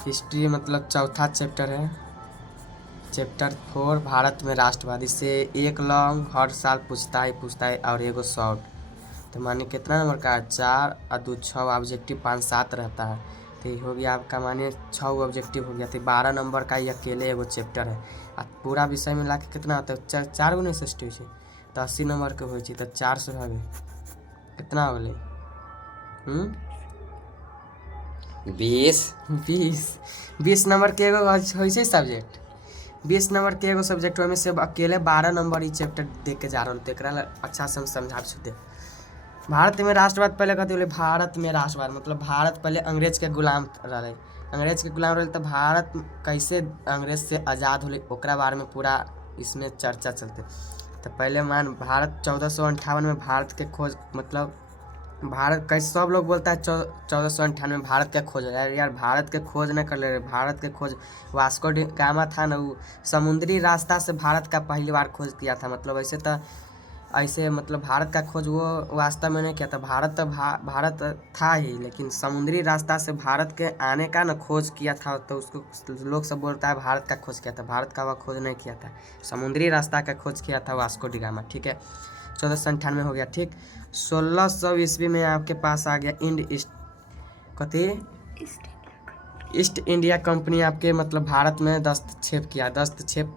History मतलब चौथा chapter है, चैप्टर 4 भारत में राष्ट्रवाद। इससे एक लॉन्ग हर साल पूछता है और एगो शॉर्ट। तो मानिए कितना नंबर का है, 4 और 2 6, ऑब्जेक्टिव 5 7 रहता है। तो ये हो गया आपका, मानिए 6 ऑब्जेक्टिव हो गया। तो 12 नंबर का ये अकेले एगो चैप्टर है। और पूरा विषय मिला के कितना होता है, 4 गो नहीं सृष्टि हुई तो 80 नंबर के हो। तो 4 से भागे कितना हो गए, 20 20 नंबर के एगो वैसे सब्जेक्ट, 20 नंबर के एगो सब्जेक्ट में से अकेले 12 नंबर ई चैप्टर देख के जा रहा हूँ। तो एक अच्छा से हम समझा छुते। भारत में राष्ट्रवाद पहले कहते बोले, भारत में राष्ट्रवाद मतलब भारत पहले अंग्रेज के गुलाम रहे। अंग्रेज के गुलाम रहे तो भारत कैसे अंग्रेज से आज़ाद होले ओकरा बारे में पूरा इसमें चर्चा चलते। तो पहले मान भारत 1458 में भारत के खोज, मतलब भारत कैसे सब लोग बोलता है 1498 में भारत के खोज है। यार भारत के खोज नहीं कर ले रहे, भारत के खोज वास्को डी गामा था ना, वो समुद्री रास्ता से भारत का पहली बार खोज किया था। मतलब ऐसे मतलब भारत का खोज वो वास्तव में नहीं किया था। भारत तो भारत था ही, लेकिन समुद्री रास्ता से भारत के आने का ना खोज किया था। तो उसको लोग सब बोलता है भारत का खोज किया था, भारत का वह खोज नहीं किया था, समुद्री रास्ता का खोज किया था वास्को डी गामा। ठीक है, 1498 हो गया। ठीक, 1600 ईस्वी में आपके पास आ गया ईस्ट इंडिया कंपनी आपके मतलब भारत में दस्तक्षेप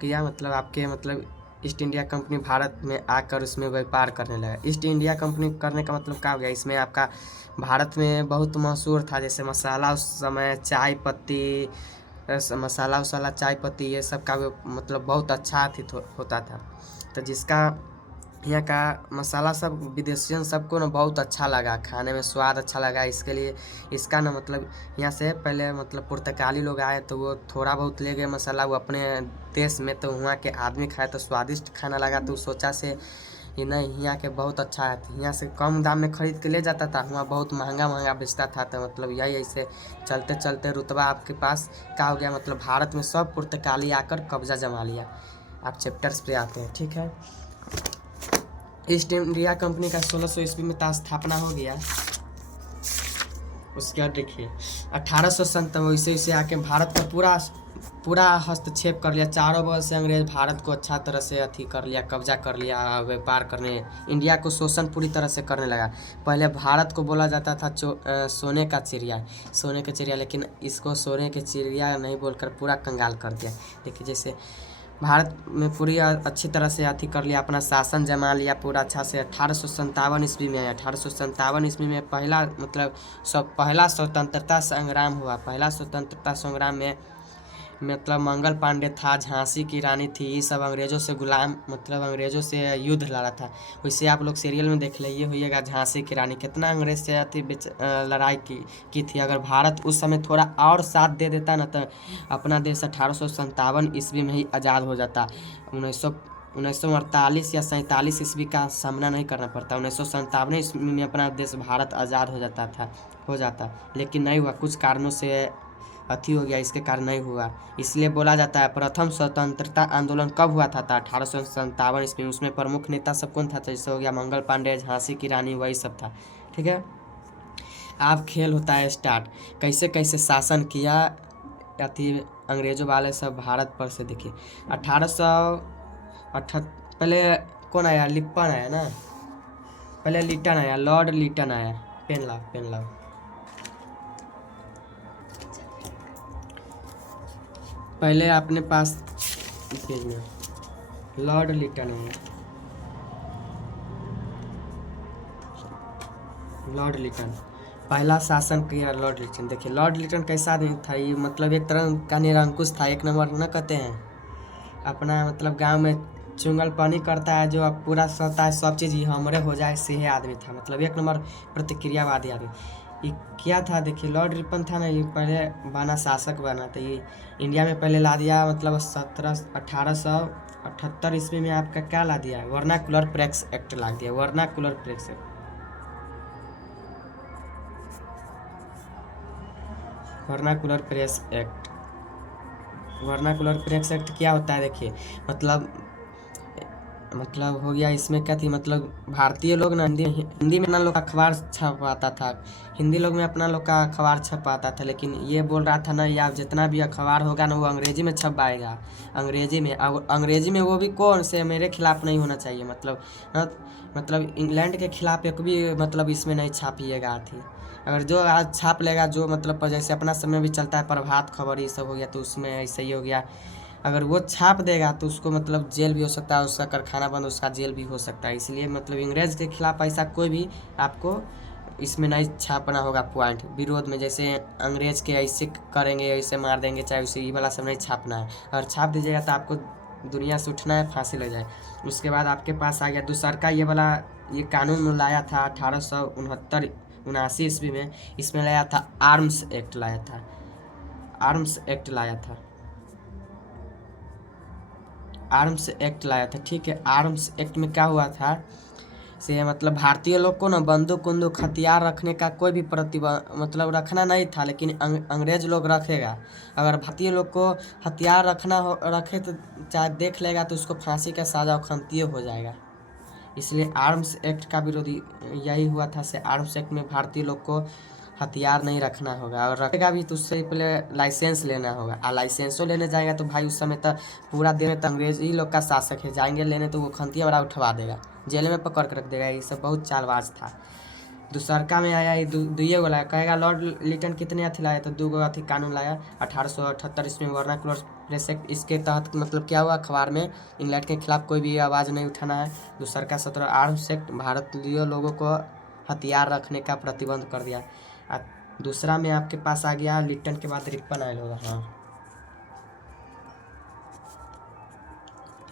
किया मतलब आपके मतलब ईस्ट इंडिया कंपनी भारत में आकर उसमें व्यापार करने लगा। ईस्ट इंडिया कंपनी करने का मतलब क्या हो गया, इसमें आपका भारत में बहुत मशहूर था, जैसे मसाला उस समय चाय पत्ती, मसाला वसाला चाय पत्ती ये सब का मतलब बहुत अच्छा होता था। तो जिसका यहाँ का मसाला सब विदेशियन सबको ना बहुत अच्छा लगा, खाने में स्वाद अच्छा लगा। इसके लिए इसका ना मतलब यहाँ से पहले मतलब पुर्तगाली लोग आए तो वो थोड़ा बहुत ले गए मसाला वो अपने देश में। तो वहाँ के आदमी खाए तो स्वादिष्ट खाना लगा, तो सोचा से ये नहीं यहाँ के बहुत अच्छा है, तो यहाँ से कम दाम में खरीद के ले जाता था, वहाँ बहुत महंगा बेचता था। तो मतलब यही ऐसे चलते चलते रुतबा आपके पास क्या हो गया, मतलब भारत में सब पुर्तगाली आकर कब्जा जमा लिया। आप चैप्टर्स पे आते हैं। ठीक है, ईस्ट इंडिया कंपनी का 1600 ईस्वी में स्थापना हो गया। उसके बाद देखिए 1897 वैसे आके भारत का पूरा हस्तक्षेप कर लिया। चारों बगल से अंग्रेज भारत को अच्छा तरह से कर लिया, कब्जा कर लिया, व्यापार करने इंडिया को शोषण पूरी तरह से करने लगा। पहले भारत को बोला जाता था सोने का चिड़िया, लेकिन इसको सोने के चिड़िया नहीं बोलकर पूरा कंगाल कर दिया। देखिए जैसे भारत में पूरी अच्छी तरह से कर लिया, अपना शासन जमा लिया पूरा अच्छा से। 1857 ईस्वी में आया। 1857 ईस्वी में पहला स्वतंत्रता संग्राम हुआ। पहला स्वतंत्रता संग्राम में मतलब मंगल पांडे था, झांसी की रानी थी, ये सब अंग्रेज़ों से गुलाम मतलब अंग्रेज़ों से युद्ध लड़ा था। वैसे आप लोग सीरियल में देख लीजिए होइएगा, झांसी की रानी कितना अंग्रेज़ से लड़ाई की थी। अगर भारत उस समय थोड़ा और साथ दे देता ना तो अपना देश 1857 ईस्वी में ही आज़ाद हो जाता। 1948 या 47 ईस्वी का सामना नहीं करना पड़ता। 1957 ईस्वी में अपना देश भारत आज़ाद हो जाता, लेकिन नहीं हुआ, कुछ कारणों से हो गया, इसके कारण नहीं हुआ। इसलिए बोला जाता है प्रथम स्वतंत्रता आंदोलन कब हुआ था 1857 ईस्वी में। उसमें प्रमुख नेता सब कौन था, जैसे हो गया मंगल पांडे, झांसी की रानी, वही सब था। ठीक है, अब खेल होता है स्टार्ट, कैसे कैसे शासन किया अंग्रेजों वाले सब भारत पर से। देखिए 1878 पहले कौन आया, लिप्पन आया ना, पहले लिटन आया, लॉर्ड लिटन आया। पेन लाओ। पहले अपने पास पेज में लॉर्ड लिटन है, लॉर्ड लिटन पहला शासन किया लॉर्ड लिटन। देखिए लॉर्ड लिटन कैसा आदमी था, ये मतलब एक तरह का निरंकुश था, एक नंबर न कहते हैं। अपना मतलब गांव में चुंगल पानी करता है, जो अब पूरा सोचता है सब चीज़ ये हमरे हो जाए, से आदमी था, मतलब एक नंबर प्रतिक्रियावादी आदमी। ये क्या था, देखिए लॉर्ड रिपन था ना, ये पहले बना शासक बना, तो ये इंडिया में पहले ला दिया मतलब 1878 ईस्वी में आपका क्या ला दिया, वर्नाकुलर प्रेस एक्ट ला दिया। Vernacular press vernacular press act क्या होता है, देखिए मतलब मतलब हो गया इसमें क्या थी, मतलब भारतीय लोग ना हिंदी में अपना लोग अखबार छपवाता था, हिंदी लोग में अपना लोग का अखबार छपवाता था, लेकिन ये बोल रहा था ना, या जितना भी अखबार होगा ना वो अंग्रेजी में छपवाएगा, अंग्रेजी में, और अंग्रेजी में वो भी कौन से मेरे खिलाफ नहीं होना चाहिए, मतलब मतलब इंग्लैंड के खिलाफ एक भी मतलब इसमें नहीं छापिएगा थी। अगर जो आज छाप लेगा, जो मतलब जैसे अपना समय भी चलता है प्रभात खबर ये सब हो गया, तो उसमें ऐसे ही हो गया, अगर वो छाप देगा तो उसको मतलब जेल भी हो सकता है, उसका कारखाना बंद, उसका जेल भी हो सकता है। इसलिए मतलब अंग्रेज़ के खिलाफ ऐसा कोई भी आपको इसमें नहीं छापना होगा पॉइंट विरोध में, जैसे अंग्रेज़ के ऐसे करेंगे, ऐसे मार देंगे, चाहे उसे ये वाला सब नहीं छापना है। अगर छाप दीजिएगा तो आपको दुनिया से उठना है, फांसी लग जाए। उसके बाद आपके पास आ गया दूसर का ये वाला, ये कानून लाया था 1869 ईस्वी में, इसमें लाया था आर्म्स एक्ट लाया था, आर्म्स एक्ट लाया था, आर्म्स एक्ट लाया था, ठीक है। आर्म्स एक्ट में क्या हुआ था से मतलब भारतीय लोग को ना बंदूक उंदूक हथियार रखने का कोई भी प्रतिबंध मतलब रखना नहीं था, लेकिन अंग्रेज लोग रखेगा। अगर भारतीय लोग को हथियार रखे तो चाहे देख लेगा तो उसको फांसी का सजा खमतीय हो जाएगा। इसलिए आर्म्स एक्ट का विरोधी यही हुआ था से आर्म्स एक्ट में भारतीय लोग को हथियार नहीं रखना होगा, और रखेगा भी तो उससे पहले लाइसेंस लेना होगा, और लाइसेंसो लेने जाएगा तो भाई उस समय तक पूरा दिन में तो अंग्रेजी लोग का शासक है, जाएंगे लेने तो वो खंतिया बड़ा उठवा देगा, जेल में पकड़ कर रख देगा। ये सब बहुत चालबाज था। दूसरका में आया ये दुइये गो लाया, कहेगा लॉर्ड लिटन कितने अथी लाया, तो 2 गो अथी कानून लाया 1878 इसमें वर्नाकुलर प्रेस एक्ट। इसके तहत मतलब क्या हुआ, अखबार में इंग्लैंड के खिलाफ कोई भी आवाज़ नहीं उठाना है। दूसरका 17 आर्म्स एक्ट, भारतीय लोगों को हथियार रखने का प्रतिबंध कर दिया। दूसरा में आपके पास आ गया लिटन के बाद रिपन आयल होगा, हाँ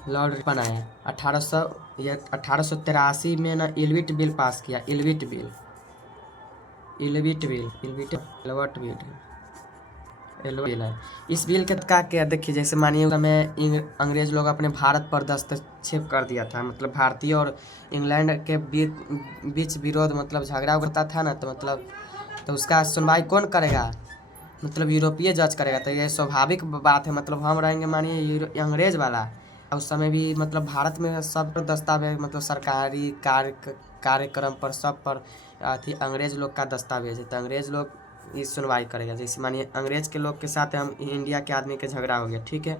लॉर्ड रिपन आया 1883 में ना इल्विट बिल पास किया, इल्विट बिल, बिल है। इस बिल के क्या देखिए, जैसे मानिए में अंग्रेज लोग अपने भारत पर हस्तक्षेप कर दिया था, मतलब भारतीय और इंग्लैंड के बीच विरोध मतलब झगड़ा होता था ना, तो मतलब तो उसका सुनवाई कौन करेगा, मतलब यूरोपीय जज करेगा। तो ये स्वाभाविक बात है, मतलब हम रहेंगे मानिए अंग्रेज वाला, उस समय भी मतलब भारत में सब दस्तावेज मतलब सरकारी कार्यक्रम पर सब पर थी अंग्रेज लोग का दस्तावेज है, तो अंग्रेज लोग इस सुनवाई करेगा। जैसे मानिए अंग्रेज के लोग के साथ हम इंडिया के आदमी के झगड़ा हो गया, ठीक है,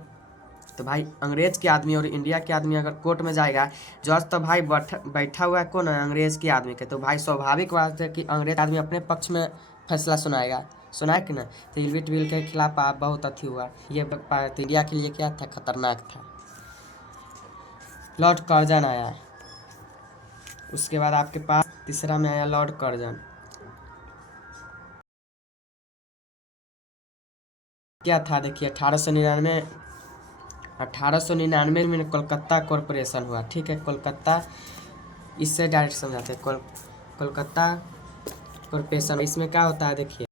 तो भाई अंग्रेज के आदमी और इंडिया के आदमी अगर कोर्ट में जाएगा, जज तो भाई बैठा हुआ है कौन है, अंग्रेज के आदमी के, तो भाई स्वाभाविक बात है कि अंग्रेज आदमी अपने पक्ष में फैसला सुनाएगा, सुना कि ना। तो इल्विट बिल के खिलाफ आप बहुत अथी हुआ, ये तो इंडिया के लिए क्या था, खतरनाक था। लॉर्ड कर्जन आया, उसके बाद आपके पास तीसरा में आया लॉर्ड कर्जन। क्या था देखिए, 1899 में कोलकाता कॉरपोरेशन हुआ, ठीक है, कोलकाता, इससे डायरेक्ट समझाते हैं कोलकाता कॉरपोरेशन। इसमें क्या होता है देखिए,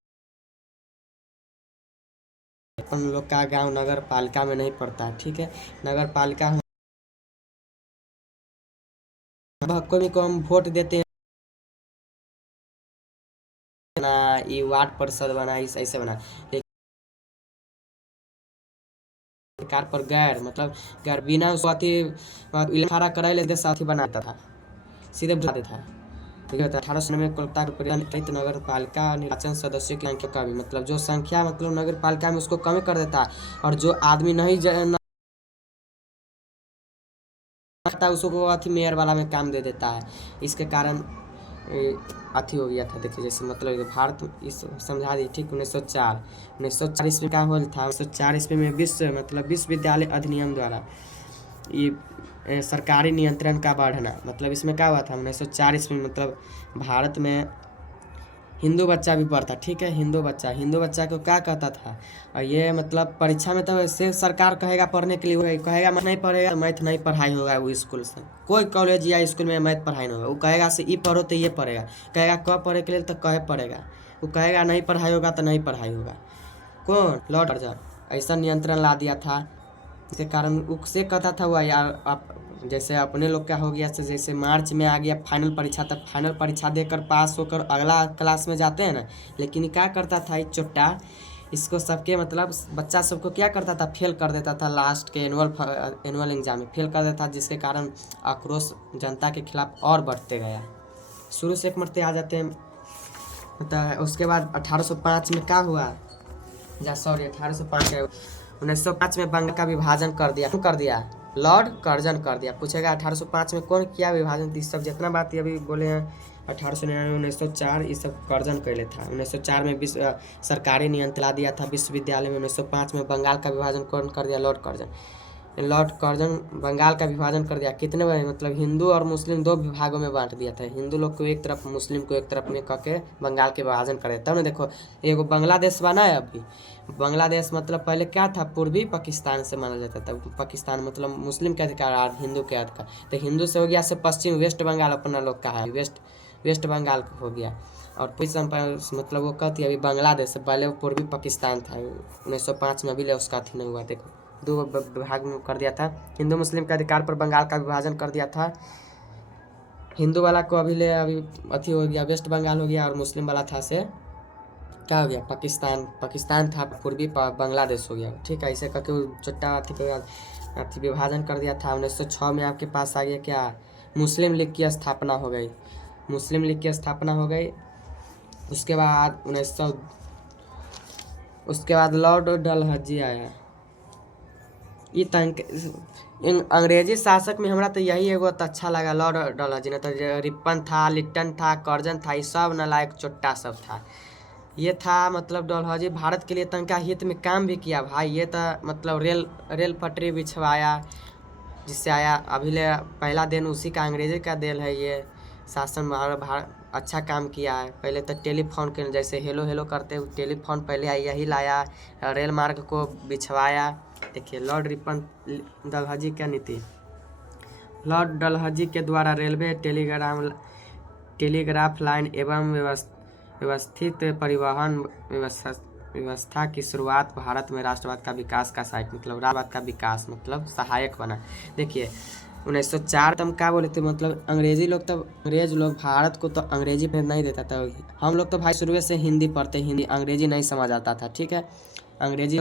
हम लोग का गांव नगर पालिका में नहीं पड़ता है, ठीक है, नगर पालिका कोई को हम वोट देते हैं ना, ये वार्ड परिषद बना ऐसे बना, सरकार पर गैर मतलब गैर बिना साथी खड़ा कराए ले साथी बनाता था, सीधे बुझा देता था। ठीक है, 1800 में कोलकाता नगर पालिका निर्वाचन सदस्यों की संख्या का भी मतलब जो संख्या मतलब नगर पालिका में उसको कमी कर देता है, और जो आदमी नहीं उसको अथी मेयर वाला में काम दे देता है। इसके कारण अथी हो गया था देखिए, जैसे मतलब भारत इस समझा दी, ठीक। 1904 ईस्वी का होल था, 1904 ईस्वी में मतलब विश्वविद्यालय अधिनियम द्वारा ये सरकारी नियंत्रण का बढ़ना, मतलब इसमें क्या हुआ था 1904 ईस्वी में, मतलब भारत में हिंदू बच्चा भी पढ़ता, ठीक है, हिंदू बच्चा को क्या कहता था, और ये मतलब परीक्षा में तो वैसे सरकार कहेगा पढ़ने के लिए, कहेगा मैथ नहीं पढ़ेगा, मैथ नहीं पढ़ाई होगा वो स्कूल से, कोई कॉलेज या स्कूल में मैथ पढ़ाई नहीं होगा, वो कहेगा से ई पढ़ो तो ये पढ़ेगा, कहेगा क पढ़े के लिए तो कहे पढ़ेगा, वो कहेगा नहीं पढ़ाई होगा तो नहीं पढ़ाई होगा। कौन, लॉर्ड कर्जन ऐसा नियंत्रण ला दिया था, इसके कारण उससे कहता था हुआ यार आप जैसे अपने लोग का हो गया, जैसे मार्च में आ गया फाइनल परीक्षा, तब फाइनल परीक्षा देकर पास होकर अगला क्लास में जाते हैं ना, लेकिन क्या करता था चोट्टा, इसको सबके मतलब बच्चा सबको क्या करता था, फेल कर देता था लास्ट के एनुअल एग्जाम में फेल कर देता था, जिसके कारण आक्रोश जनता के खिलाफ और बढ़ते गया। शुरू से एक मरते आ जाते हैं उसके बाद 1805 में क्या हुआ, या सॉरी 1805 है, 1905 में बंगाल का विभाजन कर दिया लॉर्ड कर्जन कर दिया। पूछेगा 1805 में कौन किया विभाजन, इस सब जितना बात ये अभी बोले हैं 1899 1904 ये सब कर्जन कैले था। 1904 में सरकारी नियंत्रण ला दिया था विश्वविद्यालय में। 1905 में बंगाल का विभाजन कौन कर दिया, लॉर्ड कर्जन बंगाल का विभाजन कर दिया। कितने बड़े मतलब हिंदू और मुस्लिम दो विभागों में बांट दिया था, हिंदू लोग को एक तरफ मुस्लिम को एक तरफ में करके बंगाल के विभाजन कर दिया। तब ना देखो एगो बांग्लादेश बना है अभी। बांग्लादेश मतलब पहले क्या था, पूर्वी पाकिस्तान से माना जाता था। पाकिस्तान मतलब मुस्लिम के अधिकार और हिंदू के अधिकार, तो हिंदू से हो गया से पश्चिम वेस्ट बंगाल अपना लोग का है, वेस्ट बंगाल हो गया। और मतलब वो कहती है अभी बांग्लादेश से पहले वो पूर्वी पाकिस्तान था। 1905 में अभी ले उसका अथी नहीं हुआ, देखो दो विभाग में कर दिया था। हिंदू मुस्लिम के अधिकार पर बंगाल का विभाजन कर दिया था। हिंदू वाला को अभी अथी हो गया वेस्ट बंगाल हो गया, और मुस्लिम वाला था से क्या हो गया पाकिस्तान था, पूर्वी बांग्लादेश हो गया। ठीक है, ऐसे करके छोटा अथी विभाजन कर दिया था। 1906 में आपके पास आ गया क्या, मुस्लिम लीग की स्थापना हो गई। मुस्लिम लीग की स्थापना हो गई। उसके बाद उसके बाद लॉर्ड डलहौजी आया। ये अंग्रेजी शासक में हमरा तो यही एगो तो अच्छा लगा लॉर्ड डलहौजी, नहीं तो रिपन था, लिट्टन था, कर्जन था, ये सब नालायक चोट्टा सब था। ये था मतलब डलहौजी भारत के लिए तनका हित में काम भी किया भाई। ये तो मतलब रेल पटरी बिछवाया जिससे आया अभी ले पहला दिन उसी का अंग्रेजी का देल है। ये शासन अच्छा काम किया है। पहले तो टेलीफोन के जैसे हेलो हेलो करते हुए टेलीफोन पहले यही लाया, रेल मार्ग को बिछवाया। देखिए लॉर्ड रिपन डलहौजी क्या नीति, लॉर्ड डलहौजी के द्वारा रेलवे टेलीग्राफ लाइन एवं व्यवस्थित परिवहन व्यवस्था की शुरुआत भारत में राष्ट्रवाद का विकास का सहायक मतलब राष्ट्रवाद का विकास मतलब सहायक बना। देखिए 1904 तम क्या बोले थे, मतलब अंग्रेज लोग भारत को तो अंग्रेजी पे नहीं देता था। हम लोग तो भाई शुरू से हिंदी पढ़ते, हिंदी अंग्रेजी नहीं समझ आता था। ठीक है, अंग्रेजी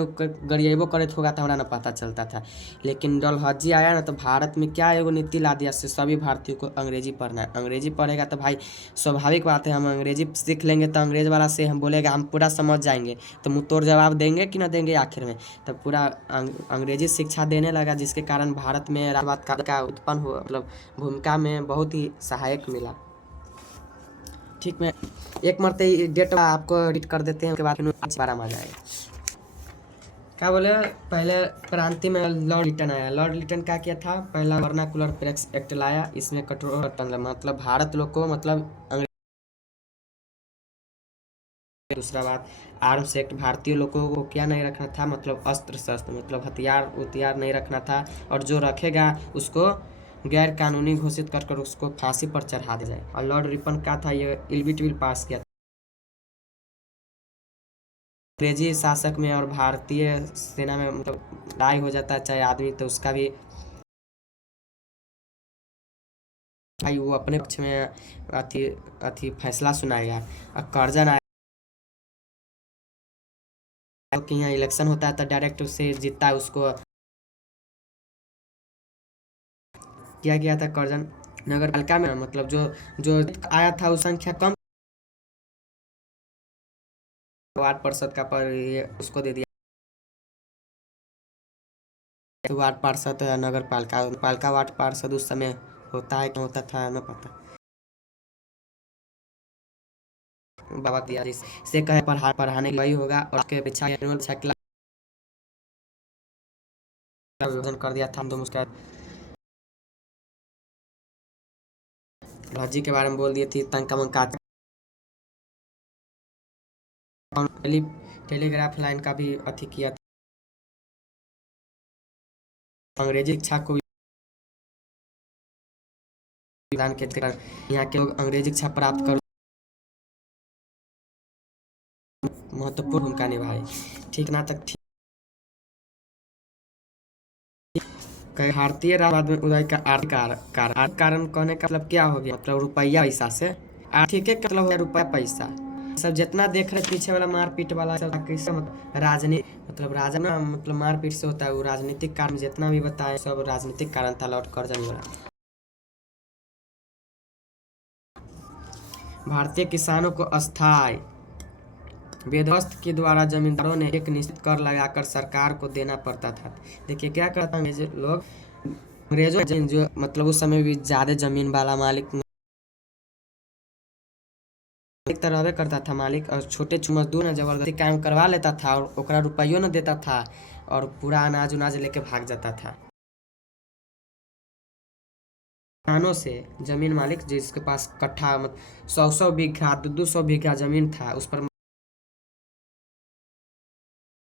गरीबो करे होगा तो हमारा ना पता चलता था। लेकिन डलहौजी आया ना तो भारत में क्या एगो नीति ला दिया से सभी भारतीयों को अंग्रेजी पढ़ना है। अंग्रेजी पढ़ेगा तो भाई स्वाभाविक बात है, हम अंग्रेजी सीख लेंगे तो अंग्रेज वाला से हम बोलेगा हम पूरा समझ जाएंगे, तो मुँह तोड़ जवाब देंगे कि ना देंगे आखिर में। तो पूरा अंग्रेजी शिक्षा देने लगा, जिसके कारण भारत में राष्ट्रवाद का उत्पन्न हुआ, मतलब भूमिका में बहुत ही सहायक मिला। ठीक, मैं एक मरते डेट आपको एडिट कर देते हैं, उसके बाद बारह में आ जाएगा। क्या बोले, पहले क्रांति में लॉर्ड लिटन आया। लॉर्ड लिटन क्या किया था, पहला वर्नाकुलर प्रेस एक्ट लाया। इसमें कठोर मतलब भारत लोग को मतलब दूसरा बात आर्म्स एक्ट, भारतीय लोगों को क्या नहीं रखना था, मतलब अस्त्र शस्त्र मतलब हथियार नहीं रखना था, और जो रखेगा उसको गैर कानूनी घोषित कर उसको फांसी पर चढ़ा दिया जाए। और लॉर्ड रिपन का था ये इल्बिट बिल पास किया। अंग्रेजी शासक में और भारतीय सेना में मतलब लड़ाई हो जाता है चाहे आदमी, तो उसका भी भाई वो अपने पक्ष में अथी फैसला सुनाएगा। और कर्जन आया कि यहाँ इलेक्शन होता है तो डायरेक्ट उससे जीतता है, उसको क्या किया था कर्जन नगर पालिका में, मतलब जो आया था उस संख्या कम वार्ड पार्षद का पर ये उसको दे दिया। वार्ड पार्षद नगर पालिका वार्ड पार्षद उस समय होता है, होता था न पता। बाबा दिया से कहे पढ़ाने वही होगा, और आपके पीछा कर दिया था। हम तो मुस्कुरा भज्जी के बारे में बोल दिए थी, तंका मंका टेलीग्राफ लाइन का भी अथी किया था। अंग्रेजी शिक्षा को विधान के यहाँ के लोग अंग्रेजी शिक्षा प्राप्त कर महत्वपूर्ण भूमिका निभाई। ठीक ना तक भारतीय राजवाद में उदय का आर्थिक कारण कहने का मतलब क्या हो गया, मतलब रुपया पैसा से आर्थिक मतलब हो गया रुपया पैसा। सब जितना देख रहे पीछे वाला मारपीट वाला सब कैसे राजनीति मतलब राजा ना मतलब मारपीट से होता है, वो राजनीतिक कारण जितना भी बताए सब राजनीतिक कारण था लौट कर जाने वाला। भारतीय किसानों को अस्थायी वेदोस्त के द्वारा जमींदारों ने एक निश्चित कर लगाकर सरकार को देना पड़ता था। देखिए क्या करता अंग्रेज लोग, अंग्रेजों जो मतलब उस समय भी ज्यादा जमीन वाला मालिक एक तरह करता था मालिक, और छोटे मजदूर ने जबरदस्ती काम करवा लेता था और ओकरा रुपयो न देता था और पूरा अनाज उनाज लेके भाग जाता था। किसानों से जमीन मालिक जिसके पास कट्ठा 100 बीघा 200 बीघा जमीन था उस पर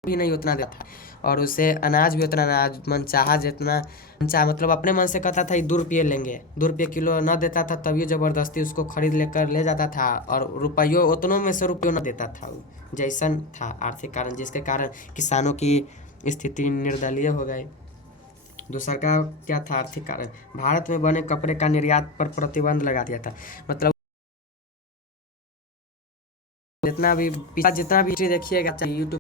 भी नहीं उतना देता था, और उसे अनाज भी उतना अनाज मनचाहा जितना मनचाहा मतलब अपने मन से कहता था 2 रुपये लेंगे, 2 रुपये किलो न देता था तभी जबरदस्ती उसको खरीद लेकर ले जाता था, और रुपयों उतनों में से रुपयों न देता था। वो जैसन था आर्थिक कारण, जिसके कारण किसानों की स्थिति निर्दयनीय हो गई। दूसरा का क्या था आर्थिक कारण, भारत में बने कपड़े का निर्यात पर प्रतिबंध लगा दिया था। मतलब जितना भी देखिएगा यूट्यूब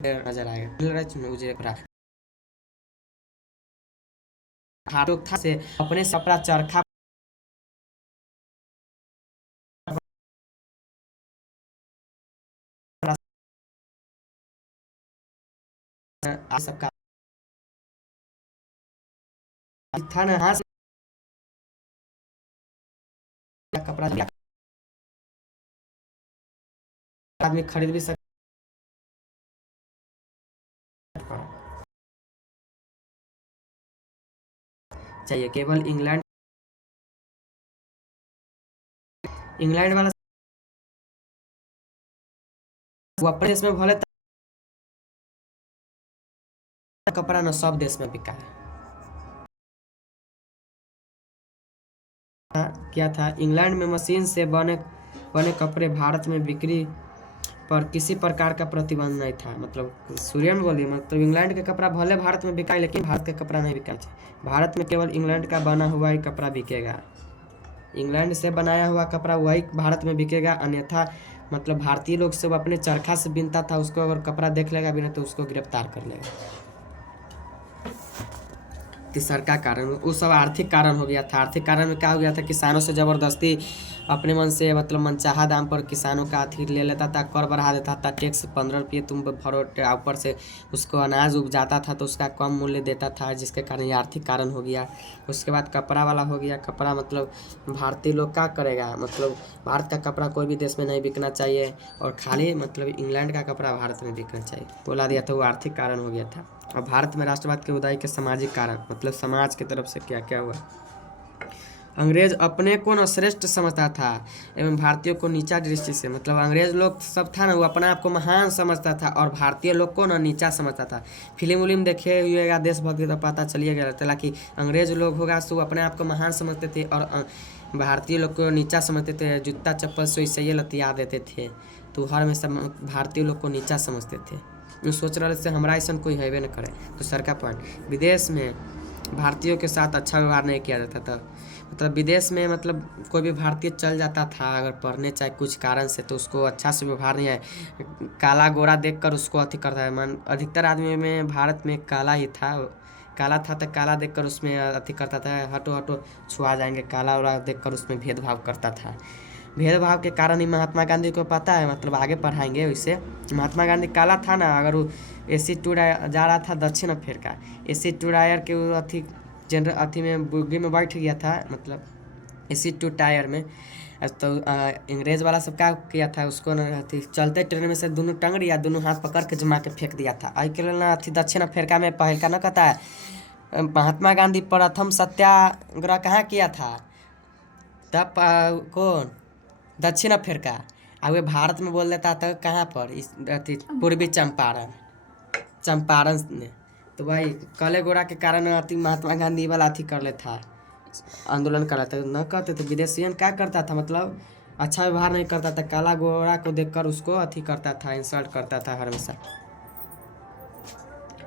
नजर आएगा मुझे था से अपने कपड़ा चरखा सबका था ना, हाथ से कपड़ा आदमी खरीद भी सकता। चाहिए केवल इंग्लैंड वाला वो अपने देश में भले कपड़ा न सब देश में बिका है। क्या था, इंग्लैंड में मशीन से बने कपड़े भारत में बिक्री पर किसी प्रकार का प्रतिबंध नहीं था। मतलब सूर्यन बोली मतलब इंग्लैंड के कपड़ा भले भारत में बिका लेकिन भारत का कपड़ा नहीं बिका। भारत में केवल इंग्लैंड का बना हुआ ही कपड़ा बिकेगा, इंग्लैंड से बनाया हुआ कपड़ा वही भारत में बिकेगा, अन्यथा मतलब भारतीय लोग सब अपने चरखा से बिनता था, उसको अगर कपड़ा देख लेगा बिना तो उसको गिरफ्तार कर लेगा। तीसरा का कारण वो सब आर्थिक कारण हो गया था। आर्थिक कारण में क्या हो गया था, किसानों से ज़बरदस्ती अपने मन से मतलब मनचाहा दाम पर किसानों का अथी ले लेता था, कर बढ़ा देता था, टैक्स 15 रुपये तुम भरो, ऊपर से उसको अनाज उपजाता था तो उसका कम मूल्य देता था, जिसके कारण ये आर्थिक कारण हो गया। उसके बाद कपड़ा वाला हो गया, कपड़ा मतलब भारतीय लोग क्या करेगा, मतलब भारत का कपड़ा कोई भी देश में नहीं बिकना चाहिए और खाली मतलब इंग्लैंड का कपड़ा भारत में बिकना चाहिए बोला दिया था, वो आर्थिक कारण हो गया था। और भारत में राष्ट्रवाद के उदय के सामाजिक कारण मतलब समाज की तरफ से क्या क्या हुआ, अंग्रेज अपने को न श्रेष्ठ समझता था एवं भारतीयों को नीचा दृष्टि से, मतलब अंग्रेज लोग सब था ना वो अपने आप को महान समझता था और भारतीय लोग को न नीचा समझता था। फिल्म उलिम देखे हुएगा देशभक्ति तो पता चलिए गया था कि अंग्रेज लोग होगा तो अपने आप को महान समझते थे और भारतीय लोग को नीचा समझते थे, जूता चप्पल से सही लतिया देते थे, तो हर में सब भारतीय लोग को नीचा समझते थे। सोच रहे से हमारा ऐसा कोई हैवे न करे। तो सर का पॉइंट, विदेश में भारतीयों के साथ अच्छा व्यवहार नहीं किया जाता था। मतलब विदेश में मतलब कोई भी भारतीय चल जाता था अगर पढ़ने चाहे कुछ कारण से तो उसको अच्छा से व्यवहार नहीं है, काला गोरा देखकर उसको अथी करता है। मन अधिकतर आदमी में भारत में काला ही था, काला था तो काला देखकर उसमें अथी करता था, हटो हटो छुआ जाएंगे, काला वाला देखकर उसमें भेदभाव करता था। भेदभाव के कारण ही महात्मा गांधी को पता है, मतलब आगे पढ़ाएंगे वैसे। महात्मा गांधी काला था ना, अगर वो एसिड टू जा रहा था दक्षिण अफ्रीका, एसिड टू टायर के वो अथी जनरल अथी में बुग्गी में बैठ गया था, मतलब एसिड टू टायर में। तो अंग्रेज वाला सब क्या किया था उसको ना अथी चलते ट्रेन में से दोनों टंगड़ी या दोनों हाथ पकड़ के जमा के फेंक दिया था। के लिए ना अथी दक्षिण अफ्रीका में पहल का न कहता है महात्मा गांधी प्रथम सत्याग्रह कहाँ किया था, तब कौन दक्षिण अफ्रीका, और वे भारत में बोल देता था कहाँ पर इस अथी पूर्वी चंपारण में। तो भाई काले गोरा के कारण अति महात्मा गांधी वाला अथी कर लेता आंदोलन कर लेता न करते तो विदेशियन क्या करता था, मतलब अच्छा व्यवहार नहीं करता था, काला गोरा को देखकर उसको अथी करता था, इंसल्ट करता था हमेशा।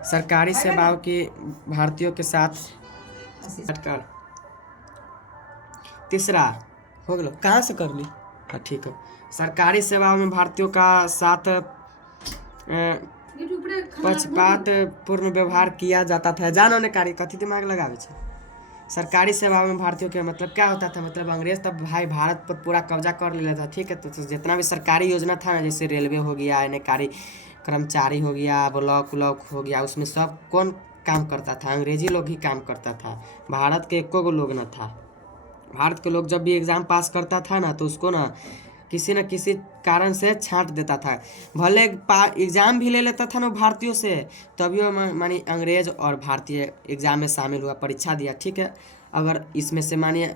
सरकारी सेवाओं की भारतीयों के साथ कर। तीसरा हो गलो, कहाँ से कर ली? हाँ ठीक है। सरकारी सेवाओं में भारतीयों का साथ पक्षपात पूर्ण व्यवहार किया जाता था। जानो ने कार्य कथी दिमाग लगावे छे। सरकारी सेवाओं में भारतीयों के मतलब क्या होता था, मतलब अंग्रेज तब भाई भारत पर पूरा कब्जा कर लेता था, ठीक है। तो जितना भी सरकारी योजना था ना, जैसे रेलवे हो गया, अन्य कर्मचारी हो गया, ब्लॉक व्लॉक हो गया, उसमें सब कौन काम करता था? अंग्रेजी लोग ही काम करता था। भारत के एको गो लोग न था। भारत के लोग जब भी एग्ज़ाम पास करता था ना, तो उसको ना किसी न किसी कारण से छांट देता था। भले एग्ज़ाम भी ले लेता था ना भारतीयों से, तभी वो मानी अंग्रेज और भारतीय एग्ज़ाम में शामिल हुआ, परीक्षा दिया, ठीक है। अगर इसमें से मानिए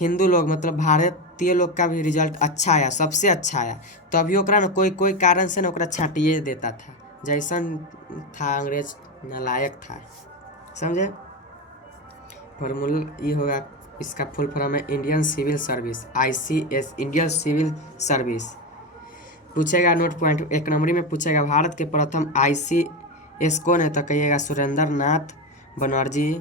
हिंदू लोग मतलब भारतीय लोग का भी रिजल्ट अच्छा आया, सबसे अच्छा आया, तभी ओकरा ना कोई कोई कारण से ना ओकरा छांटिए देता था। जैसन था अंग्रेज, नालायक था, समझे। फॉर्मूला ये होगा, इसका फुल फॉर्म है Indian civil service, ICS, Indian civil service. पूछेगा नोट पॉइंट 1 नंबरी में पूछेगा भारत के प्रथम ICS कौन है, तो कहिएगा सुरेंद्र नाथ बनर्जी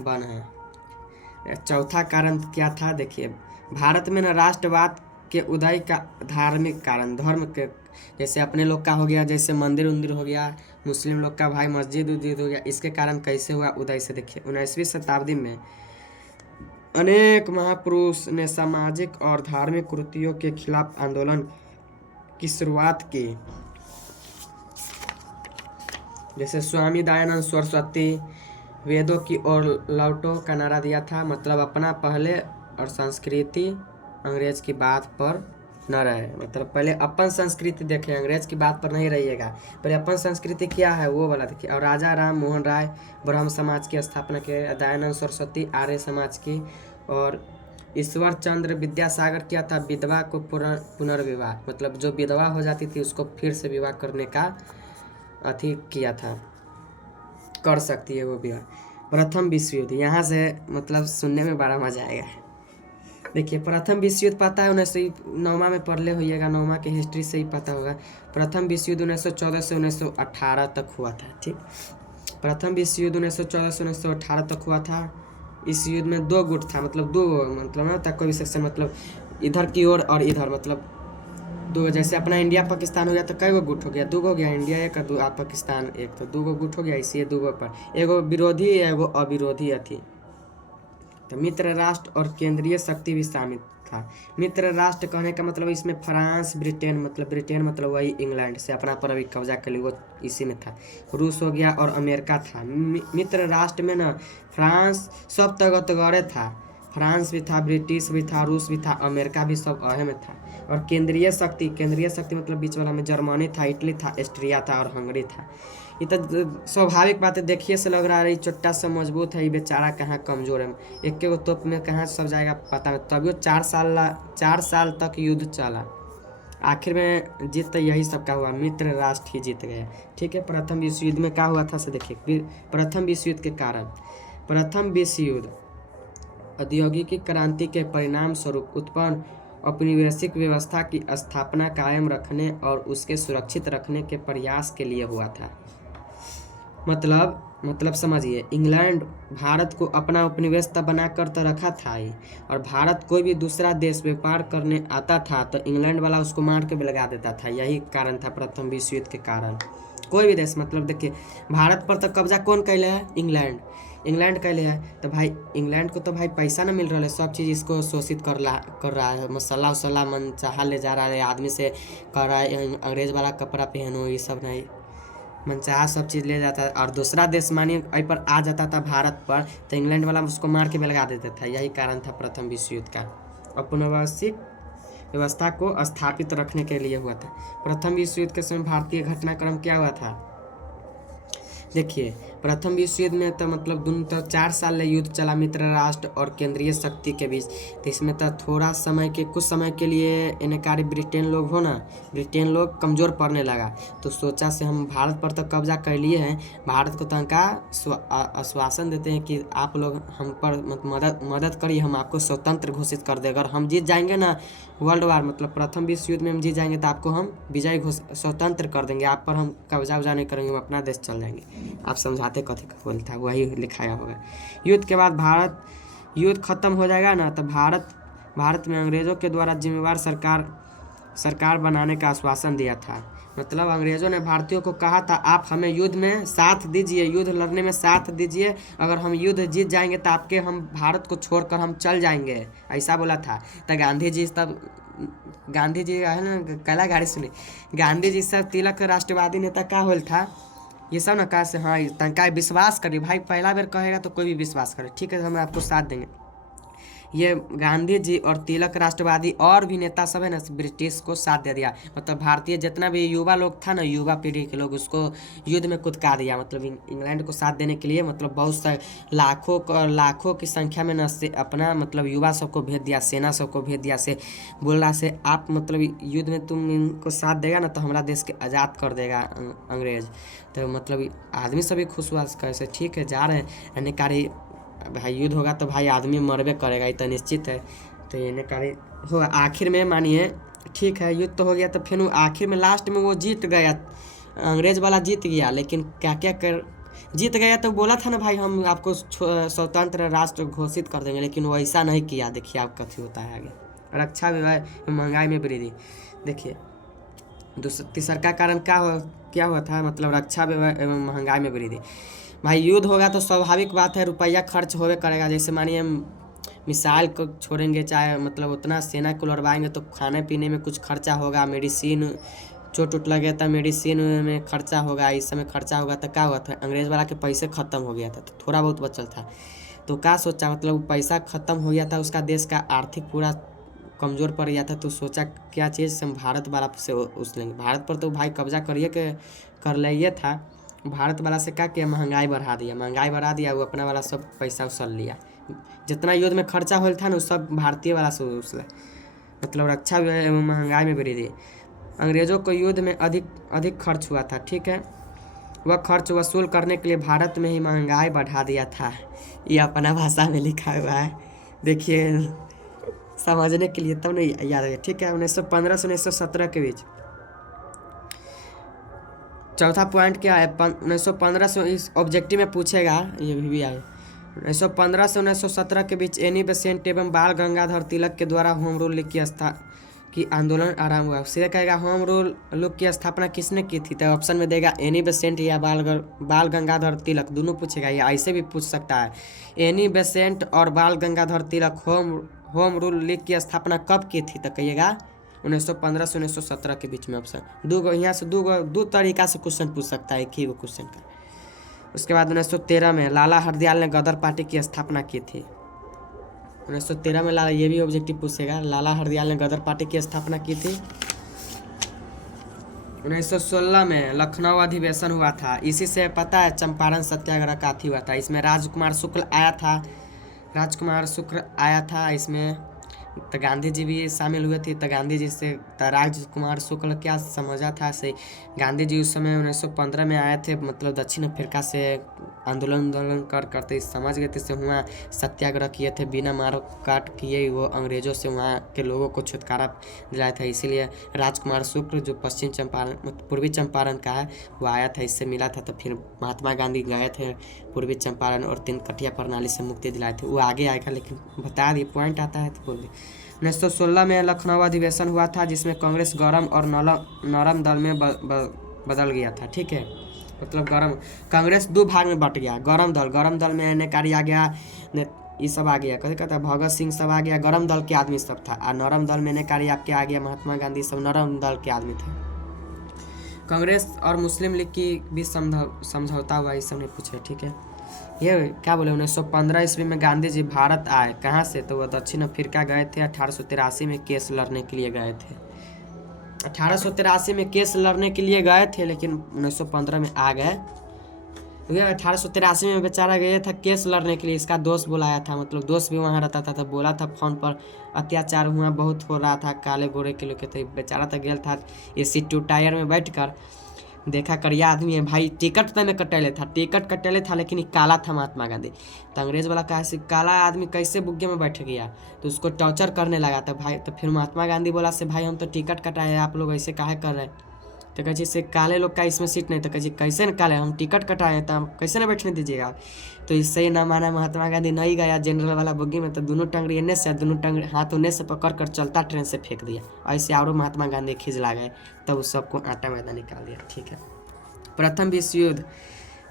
बन है। चौथा कारण क्या था, देखिए भारत में ना राष्ट्रवाद के उदय का धार्मिक कारण, धर्म के जैसे अपने लोग का हो गया, जैसे मंदिर उंदिर हो गया, मुस्लिम लोग का भाई मस्जिद उस्जिद हो गया, इसके कारण कैसे हुआ उदय से देखिए 19वीं शताब्दी में अनेक महापुरुष ने सामाजिक और धार्मिक कुरीतियों के खिलाफ आंदोलन की शुरुआत की। जैसे स्वामी दयानंद सरस्वती वेदों की ओर लौटो का नारा दिया था, मतलब अपना पहले और संस्कृति अंग्रेज की बात पर न रहे, मतलब पहले अपन संस्कृति देखें, अंग्रेज की बात पर नहीं रहिएगा, पहले अपन संस्कृति क्या है वो वाला देखिए। और राजा राम मोहन राय ब्रह्म समाज की स्थापना के, दयानंद सरस्वती आर्य समाज की, और ईश्वर चंद्र विद्यासागर किया था विधवा को पुनर्विवाह, मतलब जो विधवा हो जाती थी उसको फिर से विवाह करने का अथी किया था, कर सकती है वो विवाह। प्रथम विश्व युद्ध, यहाँ से मतलब सुनने में बड़ा मजा आएगा। देखिए प्रथम विश्व युद्ध पता है 1909 में पढ़ले होइएगा, 9वीं की हिस्ट्री से ही पता होगा। प्रथम विश्व युद्ध 1914 से 1918 तक हुआ था, ठीक। प्रथम विश्व युद्ध 1914 से 1918 तक हुआ था। इस युद्ध में 2 गुट था, मतलब 2 मतलब ना था कोई भी सेक्शन, मतलब इधर की ओर और इधर, मतलब 2, जैसे अपना इंडिया पाकिस्तान हो गया तो कई गो गुट हो गया, 2 गो हो गया, इंडिया एक और पाकिस्तान एक, तो 2 गो गुट हो गया, इसलिए 2 गो पर एगो विरोधी एगो अविरोधी अथी। तो मित्र राष्ट्र और केंद्रीय शक्ति भी शामिल था। मित्र राष्ट्र कहने का मतलब इसमें फ्रांस, ब्रिटेन, मतलब ब्रिटेन मतलब वही इंग्लैंड से अपना पर अभी कब्जा कर ली, वो इसी में था। रूस हो गया और अमेरिका था। मित्र राष्ट्र में ना फ्रांस सब तगड़े था, फ्रांस भी था, ब्रिटिश भी था, रूस भी था, अमेरिका भी सब अहे में था। और केंद्रीय शक्ति मतलब बीच वाला में जर्मनी था, इटली था, ऑस्ट्रिया था और हंगरी था। ये तो स्वाभाविक बात है, देखिए से लग रहा है छोटा सा मजबूत है, ये बेचारा कहाँ कमजोर है, एक के तोप में कहाँ सब जाएगा पता नहीं। तभी 4 साल तक युद्ध चला, आखिर में जीत तो यही सबका हुआ, मित्र राष्ट्र ही जीत गए, ठीक है। प्रथम विश्व युद्ध में क्या हुआ था से देखिए, प्रथम विश्व युद्ध के कारण। प्रथम विश्व युद्ध औद्योगिक क्रांति के परिणाम स्वरूप उत्पन्न औपनिवेशिक व्यवस्था की स्थापना कायम रखने और उसके सुरक्षित रखने के प्रयास के लिए हुआ था। मतलब समझिए, इंग्लैंड भारत को अपना उपनिवेश तब बनाकर तो रखा था ही, और भारत कोई भी दूसरा देश व्यापार करने आता था तो इंग्लैंड वाला उसको मार के भी लगा देता था। यही कारण था प्रथम विश्व युद्ध के कारण। कोई भी देश, मतलब देखिए भारत पर तो कब्जा कौन कैले है? इंग्लैंड कैले है, तो भाई इंग्लैंड को तो भाई पैसा ना मिल रहा है, सब चीज़ इसको शोषित कर रहा है, मसाला वसाला मन चाहा ले जा रहा है, आदमी से कर रहा है अंग्रेज वाला कपड़ा पहनो, ये सब नहीं, मनचाहा सब चीज़ ले जाता है। और दूसरा देश मानिए आई पर आ जाता था भारत पर, तो इंग्लैंड वाला उसको मार के लगा देता था। यही कारण था प्रथम विश्व युद्ध का, औपनिवेशिक व्यवस्था को स्थापित रखने के लिए हुआ था। प्रथम विश्व युद्ध के समय भारतीय घटनाक्रम क्या हुआ था, देखिए प्रथम विश्व युद्ध में तो मतलब दोनों तो 4 साल युद्ध चला मित्र राष्ट्र और केंद्रीय शक्ति के बीच। तो इसमें तो थोड़ा समय के कुछ समय के लिए इनकारी ब्रिटेन लोग हो ना, ब्रिटेन लोग कमज़ोर पड़ने लगा, तो सोचा से हम भारत पर तो कब्जा कर लिए हैं, भारत को तनका आश्वासन देते हैं कि आप लोग हम पर मदद करिए, हम आपको स्वतंत्र घोषित कर देंगे, अगर हम जीत जाएंगे ना वर्ल्ड वार, मतलब प्रथम विश्व युद्ध में हम जीत जाएंगे तो आपको हम विजय स्वतंत्र कर देंगे, आप पर हम कब्जा नहीं करेंगे, हम अपना देश चल जाएंगे। आप समझाते कथी का बोलता है, वही लिखाया होगा। युद्ध के बाद युद्ध खत्म हो जाएगा ना, तो भारत में अंग्रेजों के द्वारा जिम्मेवार सरकार बनाने का आश्वासन दिया था। मतलब अंग्रेजों ने भारतीयों को कहा था आप हमें युद्ध में साथ दीजिए, युद्ध लड़ने में साथ दीजिए, अगर हम युद्ध जीत जाएंगे तो आपके हम भारत को छोड़कर हम चल जाएंगे, ऐसा बोला था। तो गांधी जी है ना, कला गाड़ी सुनी, गांधी जी सब तिलक राष्ट्रवादी नेता का होल था ये सब ना, कहा से हाँ तनका विश्वास करिए भाई, पहला बार कहेगा तो कोई भी विश्वास करे, ठीक है हम आपको साथ देंगे। ये गांधी जी और तिलक राष्ट्रवादी और भी नेता सब है ना, ब्रिटिश को साथ दे दिया। मतलब भारतीय जितना भी युवा लोग था ना, युवा पीढ़ी के लोग, उसको युद्ध में कुदका दिया। मतलब इंग्लैंड को साथ देने के लिए मतलब बहुत सा लाखों की संख्या में न से अपना मतलब युवा सबको भेज दिया, सेना सबको भेज दिया, से बोल रहा से आप मतलब युद्ध में तुम इनको साथ देगा ना तो हमारा देश के आज़ाद कर देगा अंग्रेज। तो मतलब आदमी सभी खुश हुआ कैसे, ठीक है जा रहे हैं यानी कार्य, भाई युद्ध होगा तो भाई आदमी मरबे करेगा, ये तो निश्चित है। तो ये कार्य होगा आखिर में, मानिए ठीक है युद्ध तो हो गया, तो फिर वो आखिर में लास्ट में वो जीत गया, अंग्रेज वाला जीत गया। लेकिन क्या क्या कर जीत गया, तो बोला था ना भाई हम आपको स्वतंत्र राष्ट्र घोषित कर देंगे, लेकिन वो ऐसा नहीं किया। देखिए आप कथी होता है आगे। रक्षा व्यय महंगाई में वृद्धि, देखिए तीसरा का कारण क्या हुआ था, मतलब रक्षा व्यय एवं महंगाई में वृद्धि। भाई युद्ध होगा तो स्वाभाविक बात है रुपया खर्च होवे करेगा। जैसे मानिए मिसाइल को छोड़ेंगे, चाहे मतलब उतना सेना को लड़वाएंगे तो खाने पीने में कुछ खर्चा होगा, मेडिसिन चोट उट लगे तो मेडिसिन में खर्चा होगा, इस समय खर्चा होगा। तो क्या हुआ था, अंग्रेज वाला के पैसे ख़त्म हो गया था, तो थोड़ा बहुत बचल था। तो क्या सोचा, मतलब पैसा ख़त्म हो गया था, उसका देश का आर्थिक पूरा कमज़ोर पड़ गया था। तो सोचा क्या चीज़ से हम भारत वाला से उस लेंगे, भारत पर तो भाई कब्जा कर लिए था। भारत वाला से क्या किया, महंगाई बढ़ा दिया, वो अपना वाला सब पैसा उसल लिया। जितना युद्ध में खर्चा होल था ना वो सब भारतीय वाला से उसले, मतलब रक्षा एवं महंगाई में वृद्धि। अंग्रेज़ों को युद्ध में अधिक खर्च हुआ था, ठीक है। वह खर्च वसूल करने के लिए भारत में ही महंगाई बढ़ा दिया था। ये अपना भाषा में लिखा हुआ है, देखिए समझने के लिए तब नहीं याद है, ठीक है। 1915 से 1917 के बीच चौथा पॉइंट क्या है, 1915 से इस ऑब्जेक्टिव में पूछेगा, ये भी आए 1915 से 1917 के बीच एनी बेसेंट एवं बाल गंगाधर तिलक के द्वारा होम रूल की आंदोलन आरंभ हुआ। सीधे कहेगा होम रूल लुक की स्थापना किसने की थी, तो ऑप्शन में देगा एनी बेसेंट या बाल गंगाधर तिलक, दोनों पूछेगा। या ऐसे भी पूछ सकता है एनी बेसेंट और बाल Gangadhar Tilak home rule league की स्थापना कब की थी, तो कहिएगा 1915 से 1917 के बीच में। ऑप्शन यहाँ से दो तरीका से क्वेश्चन पूछ सकता है, एक ही क्वेश्चन का। उसके बाद 1913 में लाला हरदयाल ने गदर पार्टी की स्थापना की थी। 1913 में लाला, ये भी ऑब्जेक्टिव पूछेगा, लाला हरदयाल ने गदर पार्टी की स्थापना की थी। 1916 में लखनऊ अधिवेशन हुआ था, इसी से पता है चंपारण सत्याग्रह काफी हुआ था। इसमें राजकुमार शुक्ल आया था इसमें, तो गांधी जी भी शामिल हुए थे। तो गांधी जी से राजकुमार शुक्ल क्या समझा था से, गांधी जी उस समय 1915 में आए थे, मतलब दक्षिण अफ्रीका से आंदोलन करते समझ गए थे, से वहाँ सत्याग्रह किए थे, बिना मार काट किए वो अंग्रेजों से वहाँ के लोगों को छुटकारा दिलाया था। इसीलिए राजकुमार शुक्ल जो पश्चिम चंपारण पूर्वी चंपारण का है वो आया था, इससे मिला था। तो फिर महात्मा गांधी गए थे पूर्वी चंपारण और 3 कटिया प्रणाली से मुक्ति दिलाए थे। वो आगे आएगा, लेकिन बता दिए पॉइंट आता है तो बोल दिए। 1916 में लखनऊ अधिवेशन हुआ था, जिसमें कांग्रेस गरम और नरम दल में बदल गया था, ठीक है। मतलब कांग्रेस 2 भाग में बट गया। गरम दल में नेकारी आ गया, ये सब आ गया, कभी कहता है भगत सिंह सब आ गया, गरम दल के आदमी सब था। और नरम दल में नेकारी आपके आ गया, महात्मा गांधी सब नरम दल के आदमी थे। कांग्रेस और मुस्लिम लीग की भी समझौता हुआ, इस सब ने पूछे, ठीक है। ये क्या बोले, 1915 ईस्वी में गांधी जी भारत आए, कहाँ से, तो वह दक्षिण अफ्रीका गए थे। 1883 में केस लड़ने के लिए गए थे। 1883 में केस लड़ने के लिए गए थे, लेकिन 1915 में आ गए। 1883 में बेचारा गया था केस लड़ने के लिए, इसका दोस्त बुलाया था, मतलब दोस्त भी वहाँ रहता था। तो बोला था फोन पर अत्याचार हुआ बहुत हो रहा था काले गोरे के लोग के, तो बेचारा तो गया था AC 2 टायर में बैठ कर, देखा करिया आदमी है भाई, टिकट तो मैं कटेले था, लेकिन काला था महात्मा गांधी। तो अंग्रेज वाला कहा से काला आदमी कैसे बुग्गे में बैठ गया, तो उसको टॉर्चर करने लगा था भाई। तो फिर महात्मा गांधी बोला से भाई हम तो टिकट कटाए, आप लोग ऐसे काहे कर रहे हैं। तो कहे से काले लोग का इसमें सीट नहीं, तो कहे कैसे न काले, हम टिकट कटाए तो हम कैसे न बैठने दीजिएगा। तो इससे ही ना माना महात्मा गांधी नहीं गया जनरल वाला बोगी में, तो दोनों टंगड़ी एने से दोनों टंगड़ी हाथ उन्ने से पकड़ कर चलता ट्रेन से फेंक दिया। ऐसे और महात्मा गांधी खिजला गए, तब उस सबको आटा मैदा निकाल दिया। ठीक है, प्रथम विश्व युद्ध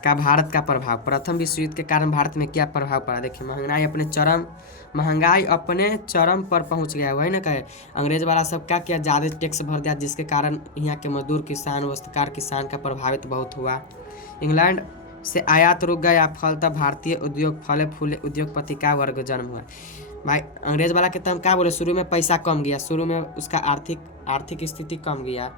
का भारत का प्रभाव। प्रथम विश्व युद्ध के कारण भारत में क्या प्रभाव पड़ा? देखिए, महंगाई अपने चरम पर पहुंच गया। वही ना कहे, अंग्रेज वाला सब क्या किया, ज़्यादा टैक्स भर दिया, जिसके कारण यहाँ के मजदूर किसान वस्त्रकार किसान का प्रभावित बहुत हुआ। इंग्लैंड से आयात रुक गया, फलतः भारतीय उद्योग फले फूले, उद्योगपति का वर्ग जन्म हुआ। भाई अंग्रेज वाला के तो हम क्या बोले, शुरू में पैसा कम गया, शुरू में उसका आर्थिक स्थिति कम गया,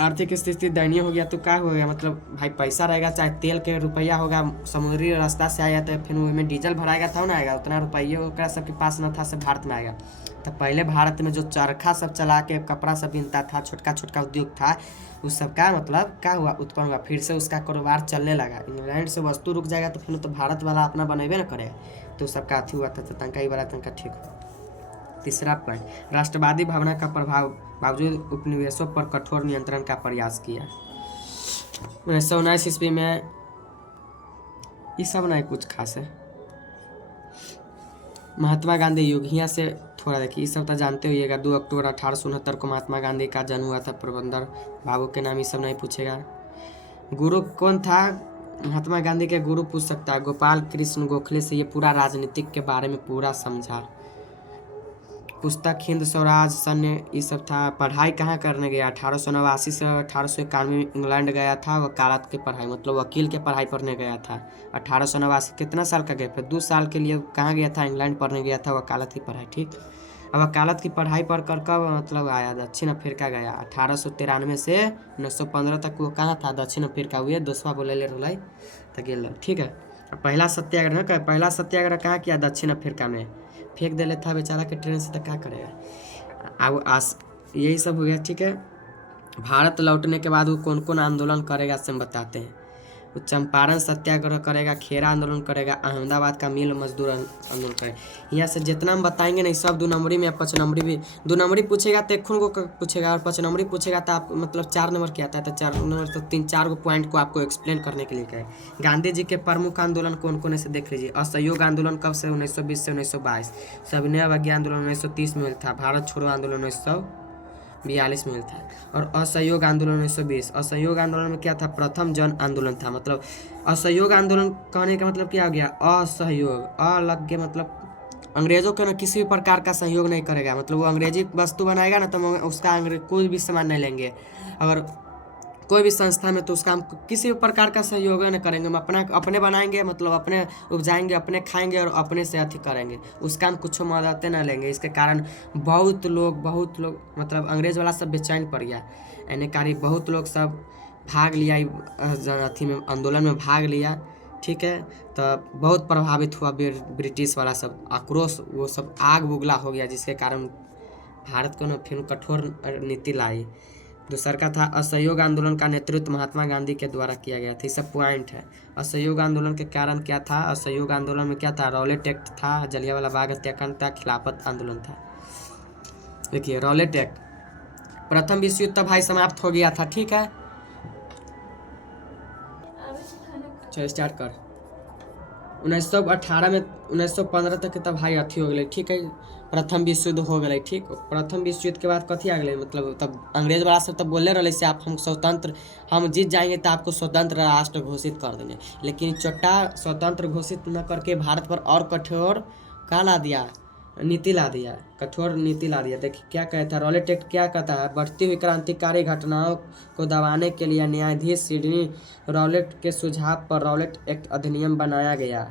आर्थिक स्थिति दयनीय हो गया। तो क्या हो गया, मतलब भाई पैसा रहेगा, चाहे तेल के रुपया होगा, समुद्री रास्ता से आया तो फिर उसमें डीजल भराएगा था ना, आएगा उतना रुपये ओकरा सबके पास न था, सब भारत में आएगा। तो पहले भारत में जो चरखा सब चला के कपड़ा सब बिनता था, छोटका छोटका उद्योग था, उस सब का मतलब क्या हुआ, उत्पन्न हुआ, फिर से उसका कारोबार चलने लगा। इंग्लैंड से वस्तु रुक जाएगा तो फिर तो भारत वाला अपना बनेबे ना करेगा, तो सबका अथी हुआ था, तो तंका ही वाला तंका ठीक हुआ। तीसरा पॉइंट, राष्ट्रवादी भावना का प्रभाव बावजूद उपनिवेशों पर कठोर नियंत्रण का प्रयास किया। 1919 ईस्वी में ये सब नहीं कुछ खास है। महात्मा गांधी युग, यहाँ से थोड़ा देखिए, ये सब तो जानते होइएगा। 2 अक्टूबर 1869 को महात्मा गांधी का जन्म हुआ था। पोरबंदर बाबू के नाम ये सब नहीं पूछेगा। गुरु कौन था? महात्मा गांधी के गुरु पूछ सकता है, गोपाल कृष्ण गोखले से ये पूरा राजनीतिक के बारे में पूरा समझा। पुस्तक हिंद स्वराज सन्य ये सब था। पढ़ाई कहाँ करने गया? 1889 से 1891 में इंग्लैंड गया था, वकालत की पढ़ाई मतलब वकील के पढ़ाई पढ़ने गया था। 1889 कितना साल का गया? फिर 2 साल के लिए कहाँ गया था? इंग्लैंड पढ़ने गया था, वकालत की पढ़ाई। ठीक, अब वकालत की पढ़ाई पढ़ कर कब मतलब आया? दक्षिण अफ्रीका गया। 1893 से 1915 तक वो कहाँ था? दक्षिण अफ्रीका हुए, दोसवा बोले ले रहा तो गेल। ठीक है, पहला सत्याग्रह न, पहला सत्याग्रह कहाँ किया? दक्षिण अफ्रीका में। फेंक दे था बेचारा के ट्रेन से, तो क्या करेगा। अब यही सब हो गया। ठीक है, भारत लौटने के बाद वो कौन कौन आंदोलन करेगा से हम बताते हैं। वो चंपारण सत्याग्रह करेगा, खेरा आंदोलन करेगा, अहमदाबाद का मिल मजदूर आंदोलन करेगा। यहाँ से जितना हम बताएंगे नहीं सब 2 नंबरी में, 5 नंबरी भी। 2 नंबरी पूछेगा तो 1 को पूछेगा, और 5 नंबरी पूछेगा तो आप मतलब 4 नंबर क्या आता है, तो 4 नंबर तो 3-4 पॉइंट को आपको एक्सप्लेन करने के लिए कहे। गांधी जी के प्रमुख आंदोलन कौन कौन से देख लीजिए। असहयोग आंदोलन कब से? 1920 से 1922। सविनय अवज्ञा आंदोलन 1930 में हुआ था। भारत छोड़ो आंदोलन 1942 में हुआ था। और असहयोग आंदोलन 1920। असहयोग आंदोलन में क्या था? प्रथम जन आंदोलन था। मतलब असहयोग आंदोलन कहने का मतलब क्या हो गया? असहयोग, अ लग के मतलब अंग्रेजों के ना किसी भी प्रकार का सहयोग नहीं करेगा। मतलब वो अंग्रेजी वस्तु बनाएगा ना तो उसका कोई भी सामान नहीं लेंगे। अगर कोई भी संस्था में तो उसका हम किसी भी प्रकार का सहयोग नहीं करेंगे। हम अपने बनाएंगे, मतलब अपने उपजाएंगे, अपने खाएंगे और अपने से अथी करेंगे। उसका हम कुछ मदद ना लेंगे। इसके कारण बहुत लोग मतलब अंग्रेज वाला सब बेचैन पड़ गया। यानी कारी बहुत लोग सब भाग लिया अथी में, आंदोलन में भाग लिया। ठीक है, तो बहुत प्रभावित हुआ ब्रिटिश वाला सब, आक्रोश वो सब आग बुगला हो गया, जिसके कारण भारत को ना फिर कठोर नीति लाई। दूसरा का था असहयोग आंदोलन का नेतृत्व महात्मा गांधी के द्वारा किया गया था। ये सब पॉइंट है। असहयोग आंदोलन के कारण क्या था? असहयोग आंदोलन में क्या था? रॉलेट एक्ट था, जलियांवाला बाग हत्याकांड था, खिलाफत आंदोलन था। देखिए रॉलेट एक्ट, प्रथम विश्व युद्ध भाई समाप्त हो गया था। ठीक है, चलो स्टार्ट कर। 1918 में 1915 तक तब भाई अथी हो गए। ठीक है, प्रथम विश्व युद्ध हो गए। ठीक, प्रथम विश्व युद्ध के बाद कथी आ गए? मतलब तब अंग्रेज वाला सब तब बोले रहे से आप हम जीत जाएंगे तो आपको स्वतंत्र राष्ट्र घोषित कर देंगे। लेकिन चोट्टा स्वतंत्र घोषित न करके भारत पर और कठोर क्या ला दिया? नीति ला दिया, कठोर नीति ला दिया। देखिए क्या कहता है रॉलेट एक्ट, क्या कहता है? बढ़ती हुई क्रांतिकारी घटनाओं को दबाने के लिए न्यायाधीश सिडनी रॉलेट के सुझाव पर रॉलेट एक्ट अधिनियम बनाया गया।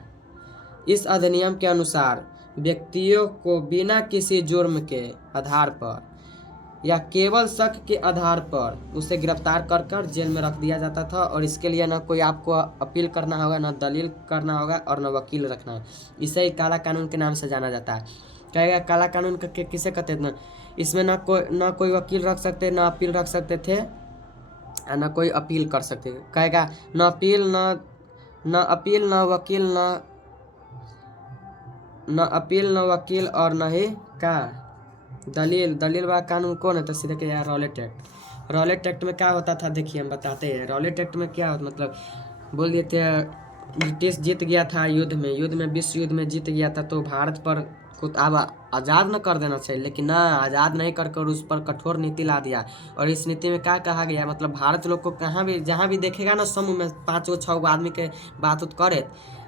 इस अधिनियम के अनुसार व्यक्तियों को बिना किसी जुर्म के आधार पर या केवल शक के आधार पर उसे गिरफ्तार कर जेल में रख दिया जाता था। और इसके लिए न कोई आपको अपील करना होगा, न दलील करना होगा और न वकील रखना है। इसे ही काला कानून के नाम से जाना जाता है। कहेगा काला कानून किसे कहते थे? इसमें न कोई वकील रख सकते, न अपील रख सकते थे, न कोई अपील कर सकते। कहेगा न अपील न वकील और न ही का दलील। दलील वाला कानून कौन है? तो सीधे के यार रॉलेट एक्ट। रॉलेट एक्ट में क्या होता था, देखिए हम बताते हैं। रॉलेट एक्ट में क्या मतलब बोल दिए थे, ब्रिटिश जीत गया था युद्ध में विश्व युद्ध में जीत गया था, तो भारत पर खुद अब आज़ाद न कर देना चाहिए, लेकिन ना आज़ाद नहीं कर कर उस पर कठोर नीति ला दिया। और इस नीति में क्या कहा गया, मतलब भारत लोग को कहाँ भी जहाँ भी देखेगा ना समूह में 5 गो 6 गो आदमी के बात उत करे,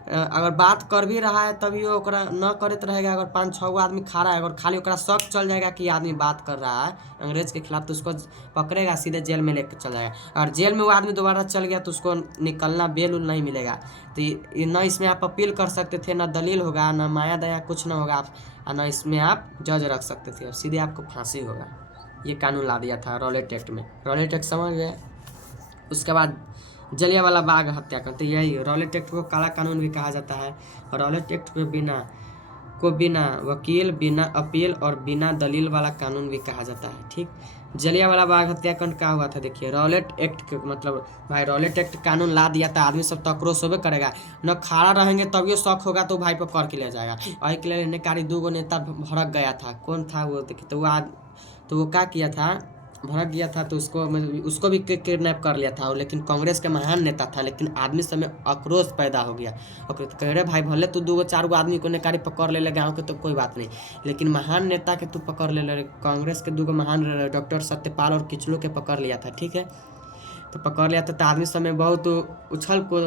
अगर बात कर भी रहा है तभी वो ओकरा न करत रहेगा। अगर 5 6 गो आदमी खड़ा है, अगर खाली ओकरा शक चल जाएगा कि आदमी बात कर रहा है अंग्रेज के खिलाफ, तो उसको पकड़ेगा, सीधे जेल में लेकर चल जाएगा। और जेल में वो आदमी दोबारा चल गया तो उसको निकलना बेल उल नहीं मिलेगा। तो न इसमें आप अपील कर सकते थे, न दलील होगा, न माया दया कुछ न होगा, और न इसमें आप जज रख सकते थे, और सीधे आपको फांसी होगा। ये कानून ला दिया था रॉलेट एक्ट में। रॉलेट एक्ट समझ गए। उसके बाद जलियांवाला बाग हत्याकांड, तो यही रॉलेट एक्ट को काला कानून भी कहा जाता है। रॉलेट एक्ट बिना वकील, बिना अपील और बिना दलील वाला कानून भी कहा जाता है। ठीक, जलियांवाला बाग हत्याकांड क्या हुआ था, देखिए रॉलेट एक्ट के मतलब भाई रॉलेट एक्ट कानून ला दिया था, आदमी सब तो आक्रोश होबे करेगा, न खड़ा रहेंगे तभी शौक होगा तो भाई पकड़ के ले जाएगा। और के लिए नेकारी 2 गो नेता भड़क गया था, कौन था वो, देखिए तो वो क्या किया था, भड़क गया था, तो उसको भी किडनैप कर लिया था। लेकिन कांग्रेस के महान नेता था, लेकिन आदमी सब में आक्रोश पैदा हो गया। और कह रहे भाई भले तू 2 गो 4 गो आदमी को नेकारी पकड़ ले गाँव के तो कोई बात नहीं, लेकिन महान नेता के तू पकड़ ले। कांग्रेस के 2 गो महान डॉक्टर सत्यपाल और किचलू के पकड़ लिया था। ठीक है, तो पकड़ लिया था, तो आदमी सब में बहुत उछल को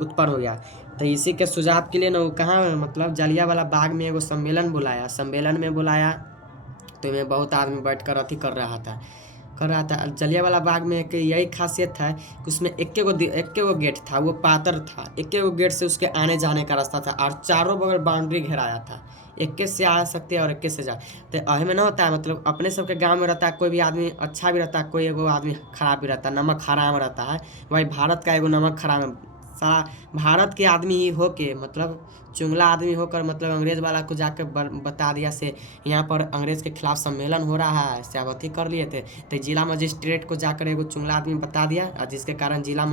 उत्पन्न हो गया। तो इसी के सुझाव के लिए ना वो कहाँ मतलब जलियांवाला बाग में एगो सम्मेलन में बुलाया, तो में बहुत आदमी बैठ कर अथी कर रहा था। जलियांवाला बाग में एक यही खासियत था कि उसमें एक गो गेट था, वो पातर था, एक गो गेट से उसके आने जाने का रास्ता था, और चारों बगल बाउंड्री घेराया था, एक से आ सकते और एक से जा। तो अहे में ना होता है, मतलब अपने सबके गांव में रहता है, कोई भी आदमी अच्छा भी रहता है, कोई एगो आदमी खराब भी रहता है, नमक हराम रहता है। भाई भारत का एगो नमक हराम सारा भारत के आदमी ही हो के, मतलब चुंगला आदमी होकर, मतलब अंग्रेज वाला को जाकर बता दिया से यहाँ पर अंग्रेज के खिलाफ सम्मेलन हो रहा है, से आप अथी कर लिए थे। तो जिला मजिस्ट्रेट को जाकर एगो चुंगला आदमी बता दिया, और जिसके कारण जिला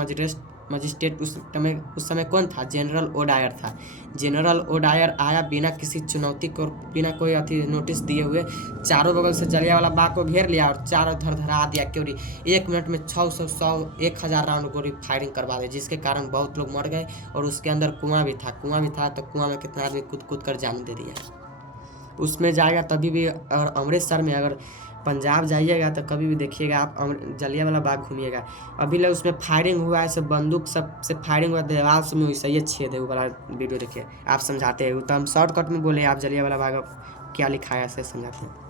मजिस्ट्रेट उस समय कौन था, जनरल ओडायर था। जनरल ओडायर आया बिना किसी चुनौती को, बिना कोई अथी नोटिस दिए हुए, चारों बगल से जलियांवाला बाग को घेर लिया और चारों धरा दिया। क्योंकि 1 मिनट में 1,000 राउंड गोली फायरिंग करवा दी, जिसके कारण बहुत लोग मर गए। और उसके अंदर कुआं भी था, तो कुआं में कितना आदमी कूद कर जान दे दिया। उसमें जाएगा तभी भी, और अमृतसर में अगर पंजाब जाइएगा तो कभी भी देखिएगा आप जलियांवाला बाग घूमिएगा, अभी लग उसमें फायरिंग हुआ है, सब बंदूक सब से फायरिंग हुआ, दीवार से वैसे ही छेद है। वो वाला वीडियो देखिए, आप समझाते हैं, तो हम शॉर्टकट में बोले, आप जलियांवाला बाग क्या लिखा है ऐसे समझाते हैं।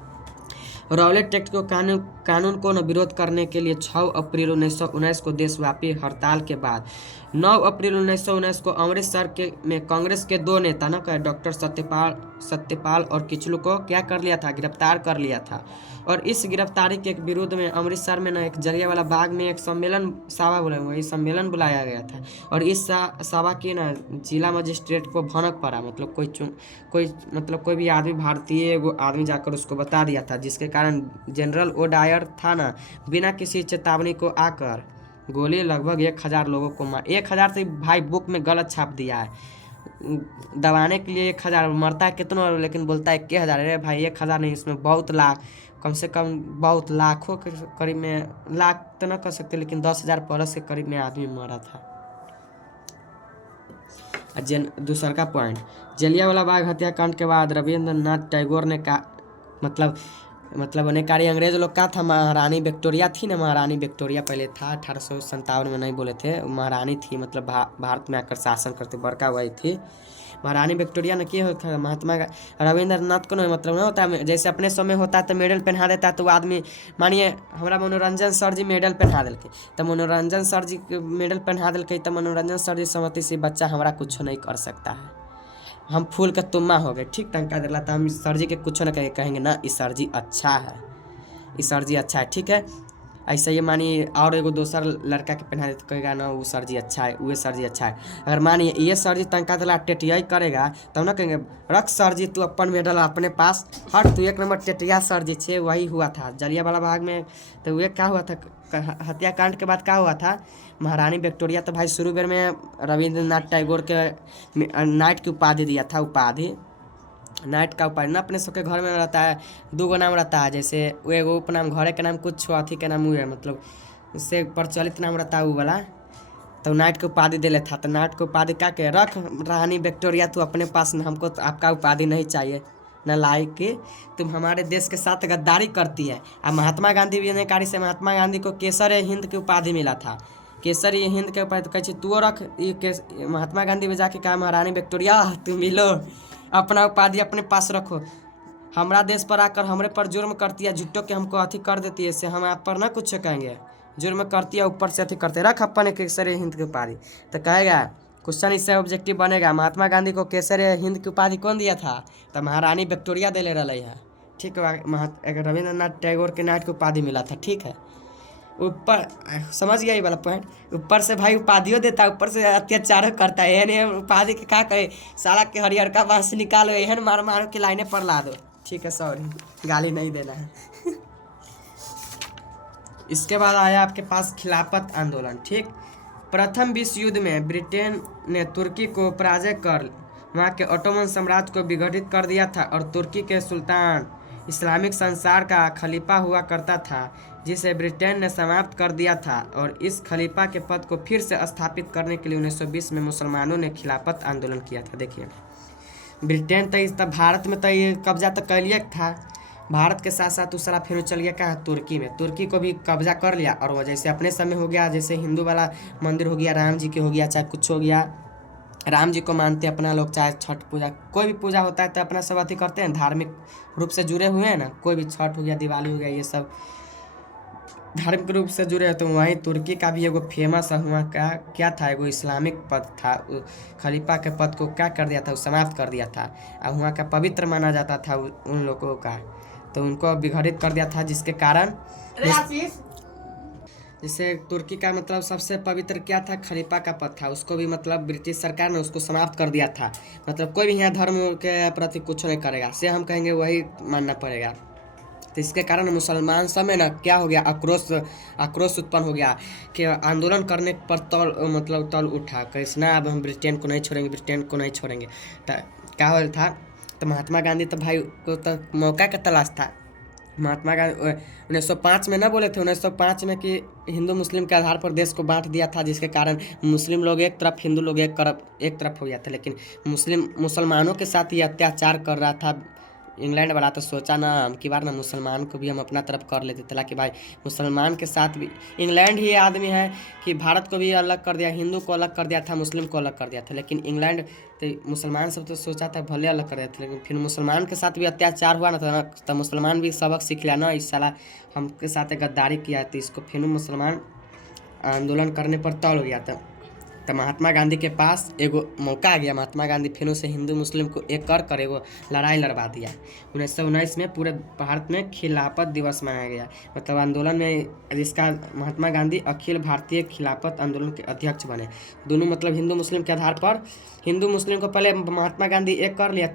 रॉलेट एक्ट को कानून को विरोध करने के लिए 6 अप्रैल 1919 को देशव्यापी हड़ताल के बाद 9 अप्रैल 1919 को अमृतसर में कांग्रेस के 2 नेता ना डॉक्टर सत्यपाल और किचलू को क्या कर लिया था, गिरफ्तार कर लिया था। और इस गिरफ्तारी के विरोध में अमृतसर में ना एक जलियांवाला बाग में एक सम्मेलन बुलाया गया था। और इस सभा की ना जिला मजिस्ट्रेट को भनक पड़ा, मतलब कोई भी आदमी, भारतीय एगो आदमी जाकर उसको बता दिया था, जिसके कारण जनरल ओडायर था ना, बिना किसी चेतावनी को आकर गोली लगभग 1,000 लोगों को 1,000 से भाई बुक में गलत छाप दिया है, दबाने के लिए 1,000, मरता है कितना, लेकिन बोलता है 1,000। अरे भाई 1,000 नहीं, इसमें बहुत लाख, कम से कम बहुत लाखों के करीब में, लाख तो ना कर सकते, लेकिन 10,000 प्लस के करीब में आदमी मरा था। दूसरा का पॉइंट, जलियांवाला बाग हत्याकांड के बाद रविंद्रनाथ टैगोर ने कहा, मतलब अनेकारी अंग्रेज लोग का था, महारानी विक्टोरिया थी ना, महारानी विक्टोरिया पहले था, 1857 में नहीं बोले थे, महारानी थी, मतलब भारत में आकर शासन करते बड़का हुई थी महारानी विक्टोरिया ने किया होता, महात्मा रविंद्रनाथ को ना, मतलब ना होता है जैसे अपने समय होता है तो मेडल पहना देता है, तो वो आदमी, मानिए हमारा मनोरंजन सर जी मेडल पहना दिल, तो मनोरंजन सर जी मेडल पहना दिल, तो मनोरंजन सर जी समझते से बच्चा हमारा कुछ नहीं कर सकता है, हम फूल का तुम्मा हो गए, ठीक टंका दिला, तो हम सर जी के कुछ न कहेंगे ना, इस सर जी अच्छा है, इस सर जी अच्छा है, ठीक है। ऐसा ये मानिए और एगो दोसर लड़का के पहना दे तो कहेगा ना वो सर जी अच्छा है, वो सर जी अच्छा है। अगर मानिए ये सर जी तंका दिला टेटियाई करेगा तब ना कहेंगे रख सर जी तू अपन मेडल अपने पास, हट तू 1 नंबर टेटिया सर जी छे। वही हुआ था जलियांवाला बाग में। तो वह क्या हुआ था, हत्याकांड के बाद क्या हुआ था, महारानी विक्टोरिया तो भाई शुरू बेर में रविंद्रनाथ टैगोर के नाइट की उपाधि दिया था, उपाधि नाइट का उपाधि ना अपने सबके घर में रहता है, 2 गो नाम रहता है, जैसे वो एगो उपनाम घरे के नाम कुछ अथी के नाम हुए है, मतलब उससे प्रचलित नाम रहता है वो वाला। तो नाइट के उपाधि दे लेता, तो नाइट के उपाधि क्या के रख रानी विक्टोरिया तू अपने पास, हमको तो आपका उपाधि नहीं चाहिए। न लाइक कि तुम हमारे देश के साथ गद्दारी करती है। अब महात्मा गांधी विनयकारी से महात्मा गांधी को केसर हिंद की उपाधि मिला था। केसर ये हिंद के उपाधि कहे तू रख ये महात्मा गांधी में जाके कहा महारानी विक्टोरिया तुम मिलो, अपना उपाधि अपने पास रखो। हमारा देश पर आकर हमारे पर जुर्म करती है, झुट्टो के हमको अथी कर देती है, इससे हम आप पर ना कुछ कहेंगे। जुर्म करती है ऊपर से अथी करते, रख अपन केसर हिंद की उपाधि। तो कहेगा क्वेश्चन इससे ऑब्जेक्टिव बनेगा, महात्मा गांधी को केसर हिंद की उपाधि कौन दिया था? तो महारानी विक्टोरिया दे ले रही है। ठीक है, रविंद्रनाथ टैगोर के नाइट की उपाधि मिला था। ठीक है, ऊपर समझ गया ये वाला पॉइंट। ऊपर से भाई उपाधियों देता है, ऊपर से अत्याचार करता है। एहन उपाधि के क्या करे, साला के हरियरका बांस निकालो, एहन मार मारो के लाइने पर ला दो। ठीक है, सॉरी गाली नहीं देना है। इसके बाद आया आपके पास खिलाफत आंदोलन। ठीक, प्रथम विश्व युद्ध में ब्रिटेन ने तुर्की को पराजय कर वहाँ के ओटोमन साम्राज्य को विघटित कर दिया था और तुर्की के सुल्तान इस्लामिक संसार का खलीफा हुआ करता था, जिसे ब्रिटेन ने समाप्त कर दिया था। और इस खलीफा के पद को फिर से स्थापित करने के लिए 1920 में मुसलमानों ने खिलाफत आंदोलन किया था। देखिए, ब्रिटेन तो भारत में तो ये कब्जा तो कर लिया था, भारत के साथ साथ दूसरा फिर चल गया कहाँ, तुर्की में। तुर्की को भी कब्जा कर लिया। और वो जैसे अपने समय हो गया, जैसे हिंदू वाला मंदिर हो गया, राम जी के हो गया, चाहे कुछ हो गया, राम जी को मानते हैं अपना लोग, चाहे छठ पूजा कोई भी पूजा होता है तो अपना सब अथी करते हैं, धार्मिक रूप से जुड़े हुए हैं ना। कोई भी छठ हो गया, दिवाली हो गया, ये सब धार्मिक रूप से जुड़े हैं। तो वहीं तुर्की का भी एगो फेमस हुआ क्या था, एगो इस्लामिक पद था, खलीफा के पद को क्या कर दिया था, समाप्त कर दिया था। और वहाँ का पवित्र माना जाता था उन लोगों का, तो उनको विघटित कर दिया था, जिसके कारण जैसे तुर्की का मतलब सबसे पवित्र क्या था, खलीफा का पद था, उसको भी मतलब ब्रिटिश सरकार ने उसको समाप्त कर दिया था। मतलब कोई भी यहाँ धर्म के प्रति कुछ नहीं करेगा, से हम कहेंगे वही मानना पड़ेगा। तो इसके कारण मुसलमान सब में ना क्या हो गया, आक्रोश उत्पन्न हो गया कि आंदोलन करने पर तल उठा, कैसना अब हम ब्रिटेन को नहीं छोड़ेंगे, ब्रिटेन को नहीं छोड़ेंगे। तो क्या हो था, तो महात्मा गांधी तो भाई को तो मौका का तलाश था। महात्मा गांधी 1905 में ना बोले थे, 1905 में कि हिंदू मुस्लिम के आधार पर देश को बांट दिया था, जिसके कारण मुस्लिम लोग एक तरफ, हिंदू लोग एक तरफ हो गया था। लेकिन मुसलमानों के साथ ये अत्याचार कर रहा था इंग्लैंड वाला, तो सोचा ना हम की बार ना मुसलमान को भी हम अपना तरफ कर लेते थे, ताकि भाई मुसलमान के साथ भी इंग्लैंड ही आदमी है कि भारत को भी अलग कर दिया, हिंदू को अलग कर दिया था, मुस्लिम को अलग कर दिया था। लेकिन इंग्लैंड तो मुसलमान सब तो सोचा था भले अलग कर दिया था, लेकिन फिर मुसलमान के साथ भी अत्याचार हुआ ना, तो मुसलमान भी सबक सीख लिया ना, इस साला हमके साथ गद्दारी किया, तो इसको फिर मुसलमान आंदोलन करने पर तल हो गया था। तो महात्मा गांधी के पास एगो मौका आ गया, महात्मा गांधी फिर से हिंदू मुस्लिम को एक कर एगो लड़ाई लड़वा दिया। 1919 में पूरे भारत में खिलाफत दिवस मनाया गया। मतलब आंदोलन में जिसका महात्मा गांधी अखिल भारतीय खिलाफत आंदोलन के अध्यक्ष बने। दोनों मतलब हिंदू मुस्लिम के आधार पर, हिंदू मुस्लिम को पहले महात्मा गांधी एक कर लिया,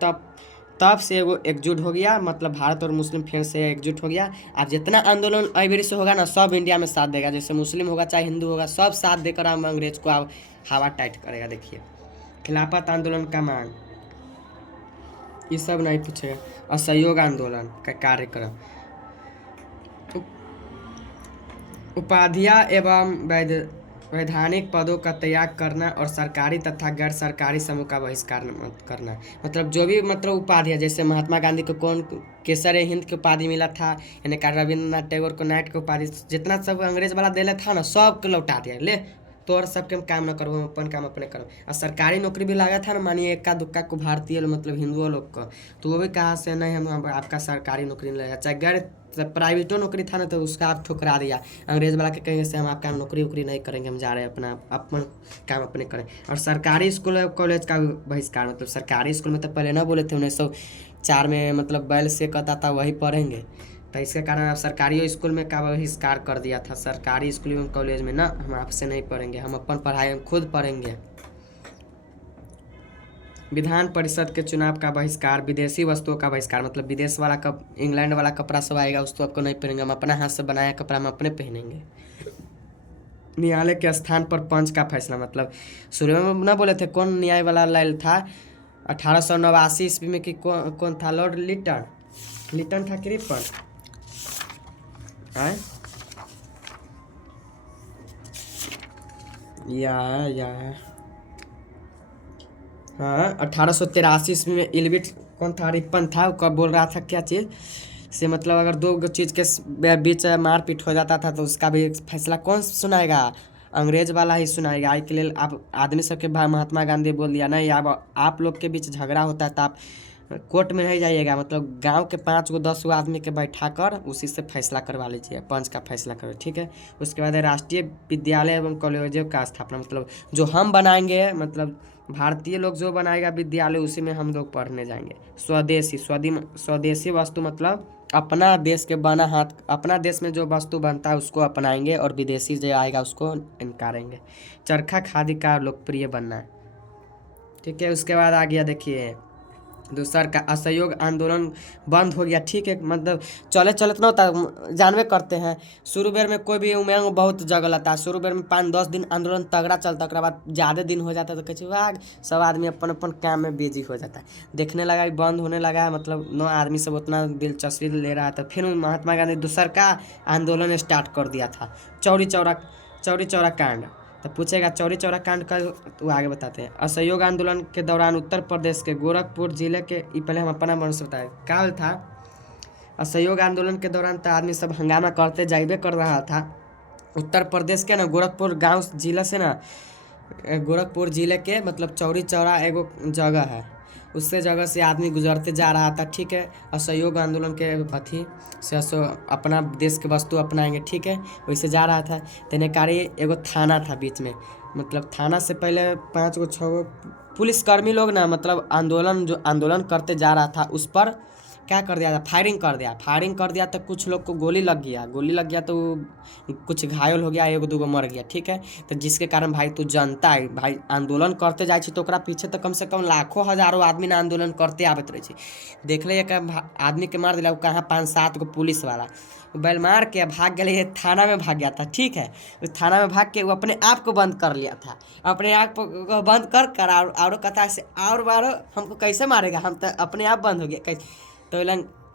तब से वो एकजुट हो गया, मतलब भारत और मुस्लिम फिर से एकजुट हो गया। अब जितना आंदोलन अबेरी से होगा ना, सब इंडिया में साथ देगा, जैसे मुस्लिम होगा चाहे हिंदू होगा, सब साथ देकर हम अंग्रेज को अब हवा टाइट करेगा। देखिए, खिलाफत आंदोलन का मांग, ये सब नहीं पूछेगा। असहयोग आंदोलन का कार्यक्रम, उपाधियां एवं वैधानिक पदों का त्याग करना और सरकारी तथा गैर सरकारी समूह का बहिष्कार करना। मतलब जो भी मतलब उपाधि है, जैसे महात्मा गांधी को कौन केसर हिंद की उपाधि मिला था, यानी कि रविंद्रनाथ टैगोर को नाइट की उपाधि, जितना सब अंग्रेज वाला देला था ना, सब को लौटा दिया। ले तो और सबके काम न करो, अपन काम अपने करो। और सरकारी नौकरी भी लगा था ना, मानिए इक्का दुक्का को भारतीय मतलब हिंदुओं लोग को, तो वो भी कहा से नहीं हम आपका सरकारी नौकरी नहीं लगा, चाहे गैर प्राइवेटो नौकरी था ना, तो उसका आप ठुकरा दिया। अंग्रेज वाला के कहेंगे से हम आपका नौकरी वोकरी नहीं करेंगे, हम जा रहे हैं अपना अपन काम अपने करें। और सरकारी स्कूल कॉलेज का बहिष्कार, मतलब सरकारी स्कूल में तो पहले ना बोले थे 1904 में, मतलब बैल से कहता था वही पढ़ेंगे, तो इसके कारण अब सरकारी स्कूल में का बहिष्कार कर दिया था। सरकारी स्कूल एवं कॉलेज में ना हम आपसे नहीं पढ़ेंगे, हम अपन पढ़ाई हम खुद पढ़ेंगे। विधान परिषद के चुनाव का बहिष्कार, विदेशी वस्तुओं का बहिष्कार, मतलब विदेश वाला इंग्लैंड वाला कपड़ा सब आएगा उसको आपको नहीं पहनेंगे, हम अपना हाथ से बनाया कपड़ा हम अपने पहनेंगे। न्यायालय के स्थान पर पंच का फैसला, मतलब शुरू में ना बोले थे कौन न्याय वाला लायल था, 1889 ईस्वी में कि कौन था? लॉर्ड लिटन। लिटन था कि रिपन? हैं? या हाँ, 1883 ईस्वी में इल्विट कौन था? रिपन था। कब बोल रहा था क्या चीज़ से, मतलब अगर दो चीज़ के बीच मारपीट हो जाता था तो उसका भी फैसला कौन सुनाएगा? अंग्रेज वाला ही सुनाएगा। आई के लिए आप आदमी सबके भाई महात्मा गांधी बोल दिया नहीं, आप लोग के बीच झगड़ा होता है तो आप कोर्ट में नहीं जाइएगा, मतलब गांव के 5 गो 10 गो आदमी के बैठा कर उसी से फैसला करवा लीजिए, पंच का फैसला करो, ठीक है। उसके बाद है राष्ट्रीय विद्यालय एवं कॉलेजों का स्थापना, मतलब जो हम बनाएंगे, मतलब भारतीय लोग जो बनाएगा विद्यालय उसी में हम लोग पढ़ने जाएंगे। स्वदेशी वस्तु मतलब अपना देश के बना हाथ, अपना देश में जो वस्तु बनता है उसको अपनाएंगे और विदेशी जो आएगा उसको इनकारेंगे। चरखा खादी का लोकप्रिय बनना है, ठीक है। उसके बाद आ गया देखिए दूसर का असहयोग आंदोलन बंद हो गया, ठीक है। मतलब चले चलत ना होता, जानवे करते हैं शुरू बेर में कोई भी उमंग बहुत जगह लगता है, शुरू बेर में 5-10 दिन आंदोलन तगड़ा चलता, उसके बाद ज़्यादा दिन हो जाता है तो कहते वाग सब आदमी अपन अपन काम में बिजी हो जाता है, देखने लगा बंद होने लगा, मतलब न आदमी सब उतना दिलचस्पी ले रहा था। फिर महात्मा गांधी दूसर का आंदोलन स्टार्ट कर दिया था, चौरी चौरा कांड। तो पूछेगा चौरी चौरा कांड का, तो आगे बताते हैं। असहयोग आंदोलन के दौरान उत्तर प्रदेश के गोरखपुर जिले के, पहले हम अपना वंश बताए काल था। असहयोग आंदोलन के दौरान तो आदमी सब हंगामा करते जाइबे कर रहा था। उत्तर प्रदेश के ना गोरखपुर गांव जिला से ना, गोरखपुर जिले के मतलब चौरी चौरा एगो जगह है, उससे जगह से आदमी गुजरते जा रहा था, ठीक है। असहयोग आंदोलन के अथी से अपना देश के वस्तु अपनाएंगे, ठीक है, वैसे जा रहा था। तेनेकारी एगो थाना था बीच में, मतलब थाना से पहले 5 गो 6 गो पुलिसकर्मी लोग ना, मतलब आंदोलन करते जा रहा था उस पर क्या कर दिया था? फायरिंग कर दिया तो कुछ लोग को गोली लग गया तो कुछ घायल हो गया, 1-2 गो मर गया, ठीक है। तो जिसके कारण भाई तू जनता है भाई, आंदोलन करते जाए तो ओकरा पीछे तो कम से कम लाखों हजारों आदमी ना आंदोलन करते आबत रहे। देख ले एक आदमी के मार दिला, कहाँ 5-7 गो पुलिस वाला बैल मार के भाग गए, थाना में भाग गया था, ठीक है। उस थाना में भाग के वो अपने आप को बंद कर लिया था, अपने आप को बंद कर और कथा से और मारो हमको कैसे मारेगा, हम तो अपने आप बंद हो गया कैसे। तो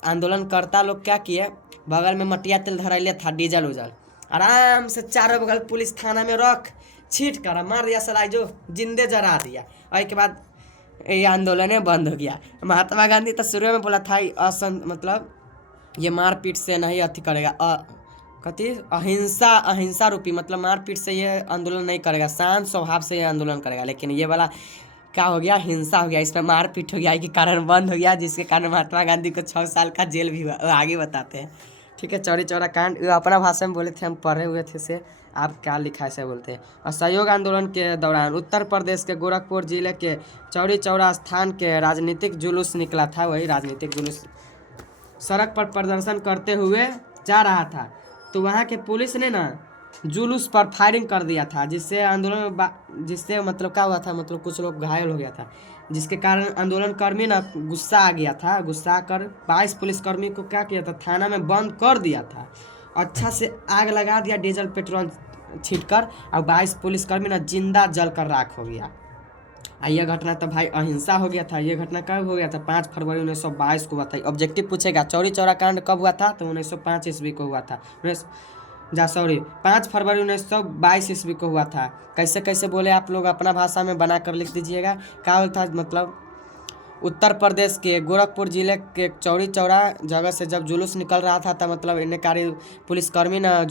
आंदोलनकर्ता लोग क्या किए, बगल में मटिया तेल धरैले था, डीजल उजल, आराम से चारों बगल पुलिस थाना में रख छीट कर मार दिया सराय, जो जिंदे जरा दिया। और के बाद ये आंदोलन बंद हो गया। महात्मा गांधी तो शुरू में बोला था मतलब ये मारपीट से नहीं अथी करेगा, कथी अहिंसा रूपी, मतलब मारपीट से ये आंदोलन नहीं करेगा, शांत स्वभाव से ये आंदोलन करेगा। लेकिन ये वाला क्या हो गया, हिंसा हो गया, इसमें मारपीट हो गया के कारण बंद हो गया, जिसके कारण महात्मा गांधी को 6 साल का जेल भी हुआ। आगे बताते हैं, ठीक है। चौरी चौरा कांड अपना भाषा में बोले थे, हम पढ़े हुए थे से, आप क्या लिखा है से बोलते हैं। असहयोग आंदोलन के दौरान उत्तर प्रदेश के गोरखपुर जिले के चौरी चौरा स्थान के राजनीतिक जुलूस निकला था, वही राजनीतिक जुलूस सड़क पर प्रदर्शन करते हुए जा रहा था, तो वहाँ के पुलिस ने ना जुलूस पर फायरिंग कर दिया था, जिससे आंदोलन में जिससे मतलब क्या हुआ था, मतलब कुछ लोग घायल हो गया था, जिसके कारण आंदोलनकर्मी ना गुस्सा आ गया था। गुस्सा कर 22 पुलिसकर्मी को क्या किया था, थाना में बंद कर दिया था, अच्छा से आग लगा दिया डीजल पेट्रोल छींटकर, और 22 पुलिसकर्मी ना जिंदा जलकर राख हो गया। यह घटना तो भाई अहिंसा हो गया था। ये घटना कब हो गया था? 5 फरवरी 1922 को हुआ था। ऑब्जेक्टिव पूछेगा चौरी चौरा कांड कब हुआ था, तो 1905 ईस्वी को हुआ था। 5 फरवरी 1922 ईस्वी को हुआ था। कैसे कैसे बोले आप लोग अपना भाषा में बना कर लिख दीजिएगा। क्या हुआ था, मतलब उत्तर प्रदेश के गोरखपुर जिले के चौरी चौरा जगह से जब जुलूस निकल रहा था, तो मतलब इन्हें पुलिसकर्मी ने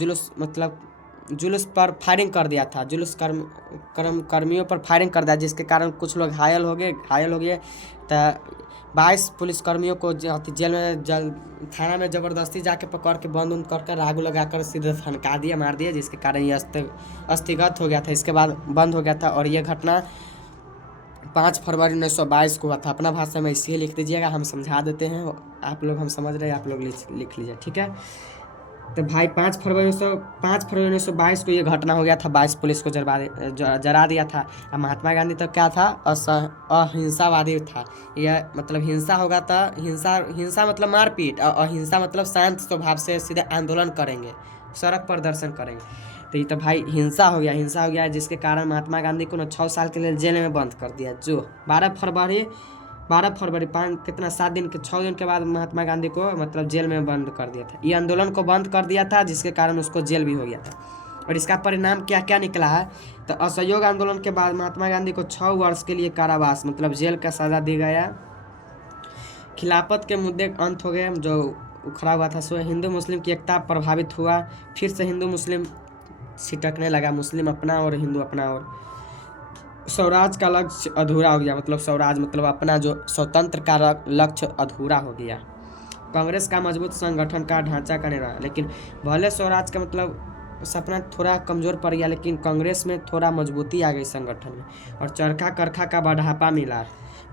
जुलूस पर फायरिंग कर दिया था, कर्मियों पर फायरिंग कर दिया, जिसके कारण कुछ लोग घायल हो गए। तो 22 पुलिसकर्मियों को जेल में थाना में ज़बरदस्ती जाके पकड़ के बंद करके रागू लगाकर सीधे फनका दिया, मार दिया, जिसके कारण ये अस्थगित हो गया था। इसके बाद बंद हो गया था। और ये घटना 5 फरवरी 1922 को हुआ था। अपना भाषा में इसलिए लिख दीजिएगा, हम समझा देते हैं, आप लोग हम समझ रहे हैं, आप लोग लिख लीजिए, ठीक है। तो भाई 5 फरवरी 1922 को ये घटना हो गया था। 22 पुलिस को जरा दिया था। और महात्मा गांधी तो क्या था, अहिंसावादी था। यह मतलब हिंसा होगा तो हिंसा मतलब मारपीट, और अहिंसा मतलब शांत स्वभाव से सीधे आंदोलन करेंगे, सड़क प्रदर्शन करेंगे। तो ये तो भाई हिंसा हो गया, जिसके कारण महात्मा गांधी को 6 साल के लिए जेल में बंद कर दिया। जो 12 फरवरी 12 फरवरी 7 दिन के 6 दिन के बाद महात्मा गांधी को मतलब जेल में बंद कर दिया था। ये आंदोलन को बंद कर दिया था जिसके कारण उसको जेल भी हो गया था। और इसका परिणाम क्या क्या निकला है, तो असहयोग आंदोलन के बाद महात्मा गांधी को 6 वर्ष के लिए कारावास मतलब जेल का सजा दी गया। खिलाफत के मुद्दे अंत हो गए जो उखड़ा हुआ था। सो हिंदू मुस्लिम की एकता प्रभावित हुआ, फिर से हिंदू मुस्लिम छिटकने लगा, मुस्लिम अपना और हिंदू अपना, और स्वराज का लक्ष्य अधूरा हो गया। मतलब स्वराज मतलब अपना जो स्वतंत्र का लक्ष्य अधूरा हो गया। कांग्रेस का मजबूत संगठन का ढांचा का निर्माण, लेकिन भले स्वराज का मतलब सपना थोड़ा कमजोर पड़ गया, लेकिन कांग्रेस में थोड़ा मजबूती आ गई संगठन में। और चरखा करखा का बढ़ापा मिला,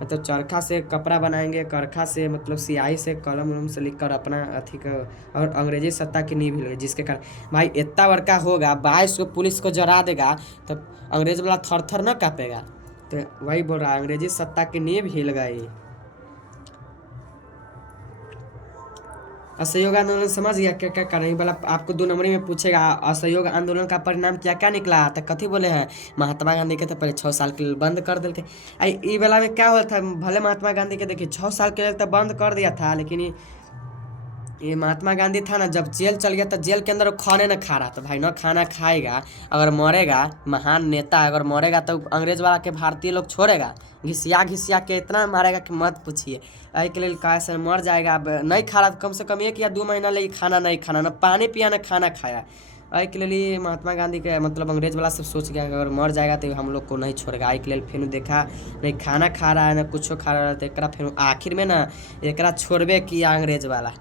मतलब चरखा से कपड़ा बनाएंगे, करखा से मतलब स्याही से कलम उलम से लिखकर अपना अथी का, और अंग्रेजी सत्ता की नींव हिल गई, जिसके कारण भाई इतना बड़का होगा 22 को पुलिस को जरा देगा तो अंग्रेज वाला थर थर न कांपेगा। तो वही बोल रहा है, अंग्रेजी सत्ता की नींव हिल गई। असहयोग आंदोलन समझ गया क्या क्या कर रही वाला, आपको 2 नंबरी में पूछेगा असहयोग आंदोलन का परिणाम क्या क्या निकला, तो कथी बोले हैं महात्मा गांधी के तो पहले 6 साल के लिए बंद कर दिल के। ई वाला में क्या हुआ था, भले महात्मा गांधी के देखिए 6 साल के लिए तो बंद कर दिया था, लेकिन ये महात्मा गांधी था ना, जब जेल चल गया तो जेल के अंदर वो खाने न खा रहा था भाई, न खाना खाएगा, अगर मरेगा महान नेता अगर मरेगा तो अंग्रेज वाला के भारतीय लोग छोड़ेगा, घिसिया घिसिया के इतना मारेगा कि मत पूछिए। एहि के लिए कैसे मर जाएगा, अब नहीं खा रहा, कम से कम 1 या 2 महीना ले खाना नहीं खाना, न पानी पिया न खाना खाया। एहि के लिए महात्मा गांधी के मतलब अंग्रेज वाला सब सोच गया अगर मर जाएगा तो हम लोग को नहीं छोड़ेगा। एहि के लिए फिर देखा नहीं खाना खा रहा है न कुछो खा रहा है, तो एकरा फिर आखिर में ना एकरा छोड़बे किया अंग्रेज वाला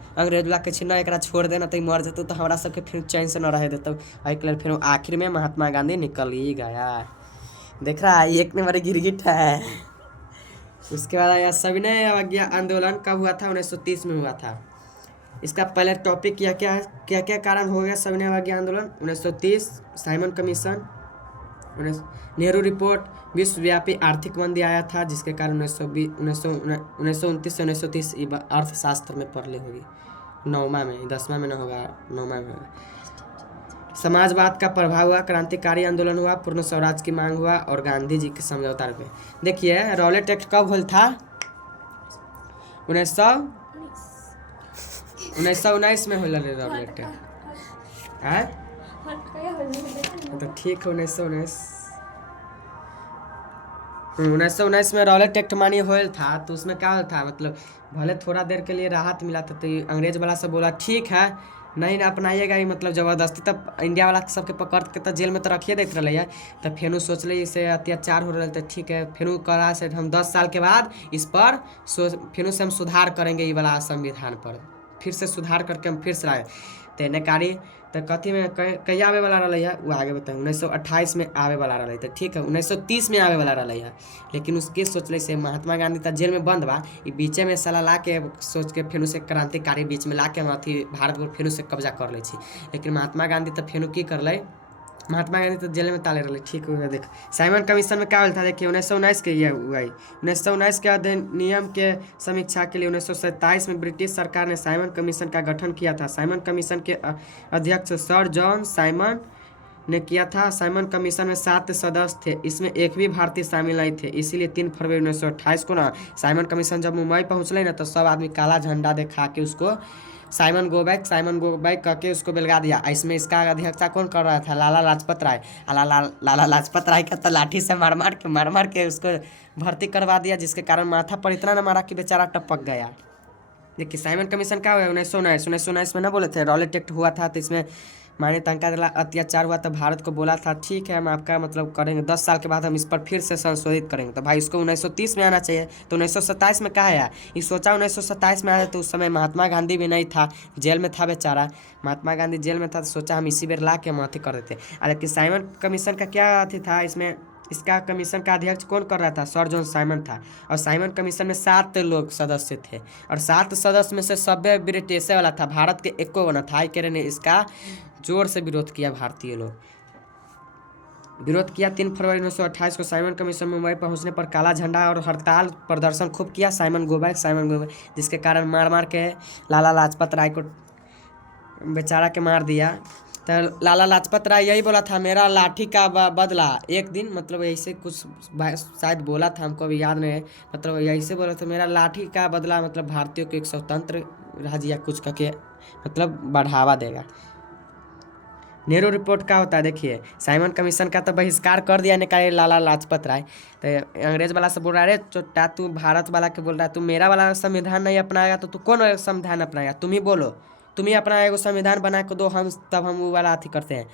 के छिना एकरा छोड़ देना तो मर जतो तो हमारा सबके फिर चैन से न रह देते। एहि के लिए फिर आखिर में महात्मा गांधी निकल ही गया। देख रहा है 1 नंबर गिरगिट है। उसके बाद आया सविनय अवज्ञा आंदोलन कब हुआ था, 1930 में हुआ था। इसका पहले टॉपिक क्या क्या कारण हो गया सविनय अवज्ञा आंदोलन। 1930 साइमन कमीशन, नेहरू रिपोर्ट, विश्वव्यापी आर्थिक मंदी आया था जिसके कारण 1929 से 1930 अर्थशास्त्र में पढ़ ली होगी, 9वां में, 10वां में न होगा, 9वां में होगा। समाजवाद का प्रभाव हुआ, क्रांतिकारी आंदोलन हुआ, पूर्ण स्वराज की मांग हुआ और गांधी जी के समझौता पे। देखिए रॉलेट एक्ट कब हुआ था, 1919 में होला रे रॉलेट एक्ट। तो ठीक है 1919 में रॉलेट एक्ट मानी होल था। तो उसमें क्या होल था, मतलब भले थोड़ा देर के लिए राहत मिला था, तो अंग्रेज वाला सब बोला ठीक है नहीं ना अपनाइएगा, ये मतलब ज़बरदस्ती, तब इंडिया वाला सबके पकड़ के तो जेल में तो रखिए देते रहे। तो फेनू सोच ली इसे अत्याचार हो रहे थे, ठीक है फेनू करा से हम 10 साल के बाद इस पर फेनू से हम सुधार करेंगे, ये वाला संविधान पर फिर से सुधार करके हम फिर से आए। तो नकारी तो कथी में कहीं आवे वाला रही है वो आगे बताए, 1928 में आवे वाला रही है, ठीक है 1930 में आवे वाला रही है। लेकिन उसके सोचले से महात्मा गांधी तो जेल में बंद बा, ये बीचे में साला ला के सोच के फेनू से क्रांतिकारी बीच में ला के हम अथी भारत पर फेनू से कब्जा कर ले। लेकिन महात्मा गांधी तो फेनू की कर ले, महात्मा गांधी तो जेल में ताले रहे, ठीक है। देख साइमन कमीशन में क्या था, देखिए 1919 के ये हुआ, 1919 के अधिनियम के समीक्षा के लिए 1927 में ब्रिटिश सरकार ने साइमन कमीशन का गठन किया था। साइमन कमीशन के अध्यक्ष सर जॉन साइमन ने किया था। साइमन कमीशन में 7 सदस्य थे, इसमें एक भी भारतीय शामिल नहीं थे, इसीलिए 3 फरवरी 1928 को ना साइमन कमीशन जब मुंबई पहुँचले ना तो सब आदमी काला झंडा दिखा के उसको साइमन गो बैक करके उसको बेलगा दिया। इसमें इसका अध्यक्षता कौन कर रहा था, लाला लाजपत राय। लाला लाजपत राय का तो लाठी से मार मार के उसको भर्ती करवा दिया, जिसके कारण माथा पर इतना न मारा कि बेचारा टपक गया। देखिए साइमन कमीशन क्या हुआ 1919 में ना बोले थे रॉलेट एक्ट हुआ था, तो इसमें माने तंका दिला अत्याचार हुआ तो भारत को बोला था ठीक है हम आपका मतलब करेंगे, 10 साल के बाद हम इस पर फिर से संशोधित करेंगे। तो भाई इसको 1930 में आना चाहिए, तो 1927 में कहा है ये सोचा 1927 में आया, तो उस समय महात्मा गांधी भी नहीं था, जेल में था बेचारा। महात्मा गांधी जेल में था तो सोचा हम इसी बेर ला के हम अथी कर देते। लेकिन साइमन कमीशन का क्या अथी था, इसमें इसका कमीशन का अध्यक्ष कौन कर रहा था, सर जॉन साइमन था। और साइमन कमीशन में 7 लोग सदस्य थे, और 7 सदस्य में से सभ्य ब्रिटिश वाला था, भारत के एको को न था। के ने इसका जोर से विरोध किया, भारतीय लोग विरोध किया। 3 फरवरी 1928 को साइमन कमीशन मुंबई पहुंचने पर काला झंडा और हड़ताल प्रदर्शन खूब किया। साइमन गो बैक, जिसके कारण मार के लाला लाजपत राय को बेचारा के मार दिया। तो लाला लाजपत राय यही बोला था, मेरा लाठी का बदला एक दिन, मतलब ऐसे कुछ शायद बोला था, हमको अभी याद नहीं है, मतलब यही से बोला था, मेरा लाठी का बदला मतलब भारतीयों को एक स्वतंत्र राज्य या कुछ करके मतलब बढ़ावा देगा। नेहरू रिपोर्ट क्या होता है देखिए, साइमन कमीशन का तो बहिष्कार कर दिया निकाले लाला लाजपत राय। तो अंग्रेज वाला से बोल रहा है, अरे चोट्टा तू भारत वाला के बोल रहा है, तू मेरा वाला संविधान नहीं अपनाएगा तो तू कौन संविधान अपनाएगा, तुम ही बोलो, तुम ही अपना एगो संविधान बना के दो, हम तब हम वो वाला अथी करते हैं।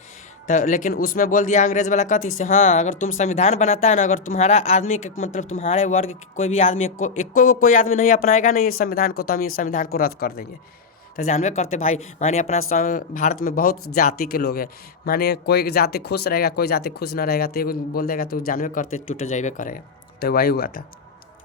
तो लेकिन उसमें बोल दिया अंग्रेज वाला कथी से, हाँ अगर तुम संविधान बनाता है ना, अगर तुम्हारा आदमी के मतलब तुम्हारे वर्ग के कोई भी आदमी कोई आदमी नहीं अपनाएगा नहीं इस संविधान को, तो हम इस संविधान को रद्द कर देंगे। तो जानवे करते भाई, मानिए अपना भारत में बहुत जाति के लोग हैं, मानिए कोई जाति खुश रहेगा कोई जाति खुश ना रहेगा, तो बोल देगा तो जानवे करते टूट जाइबे करेगा। तो वही हुआ था।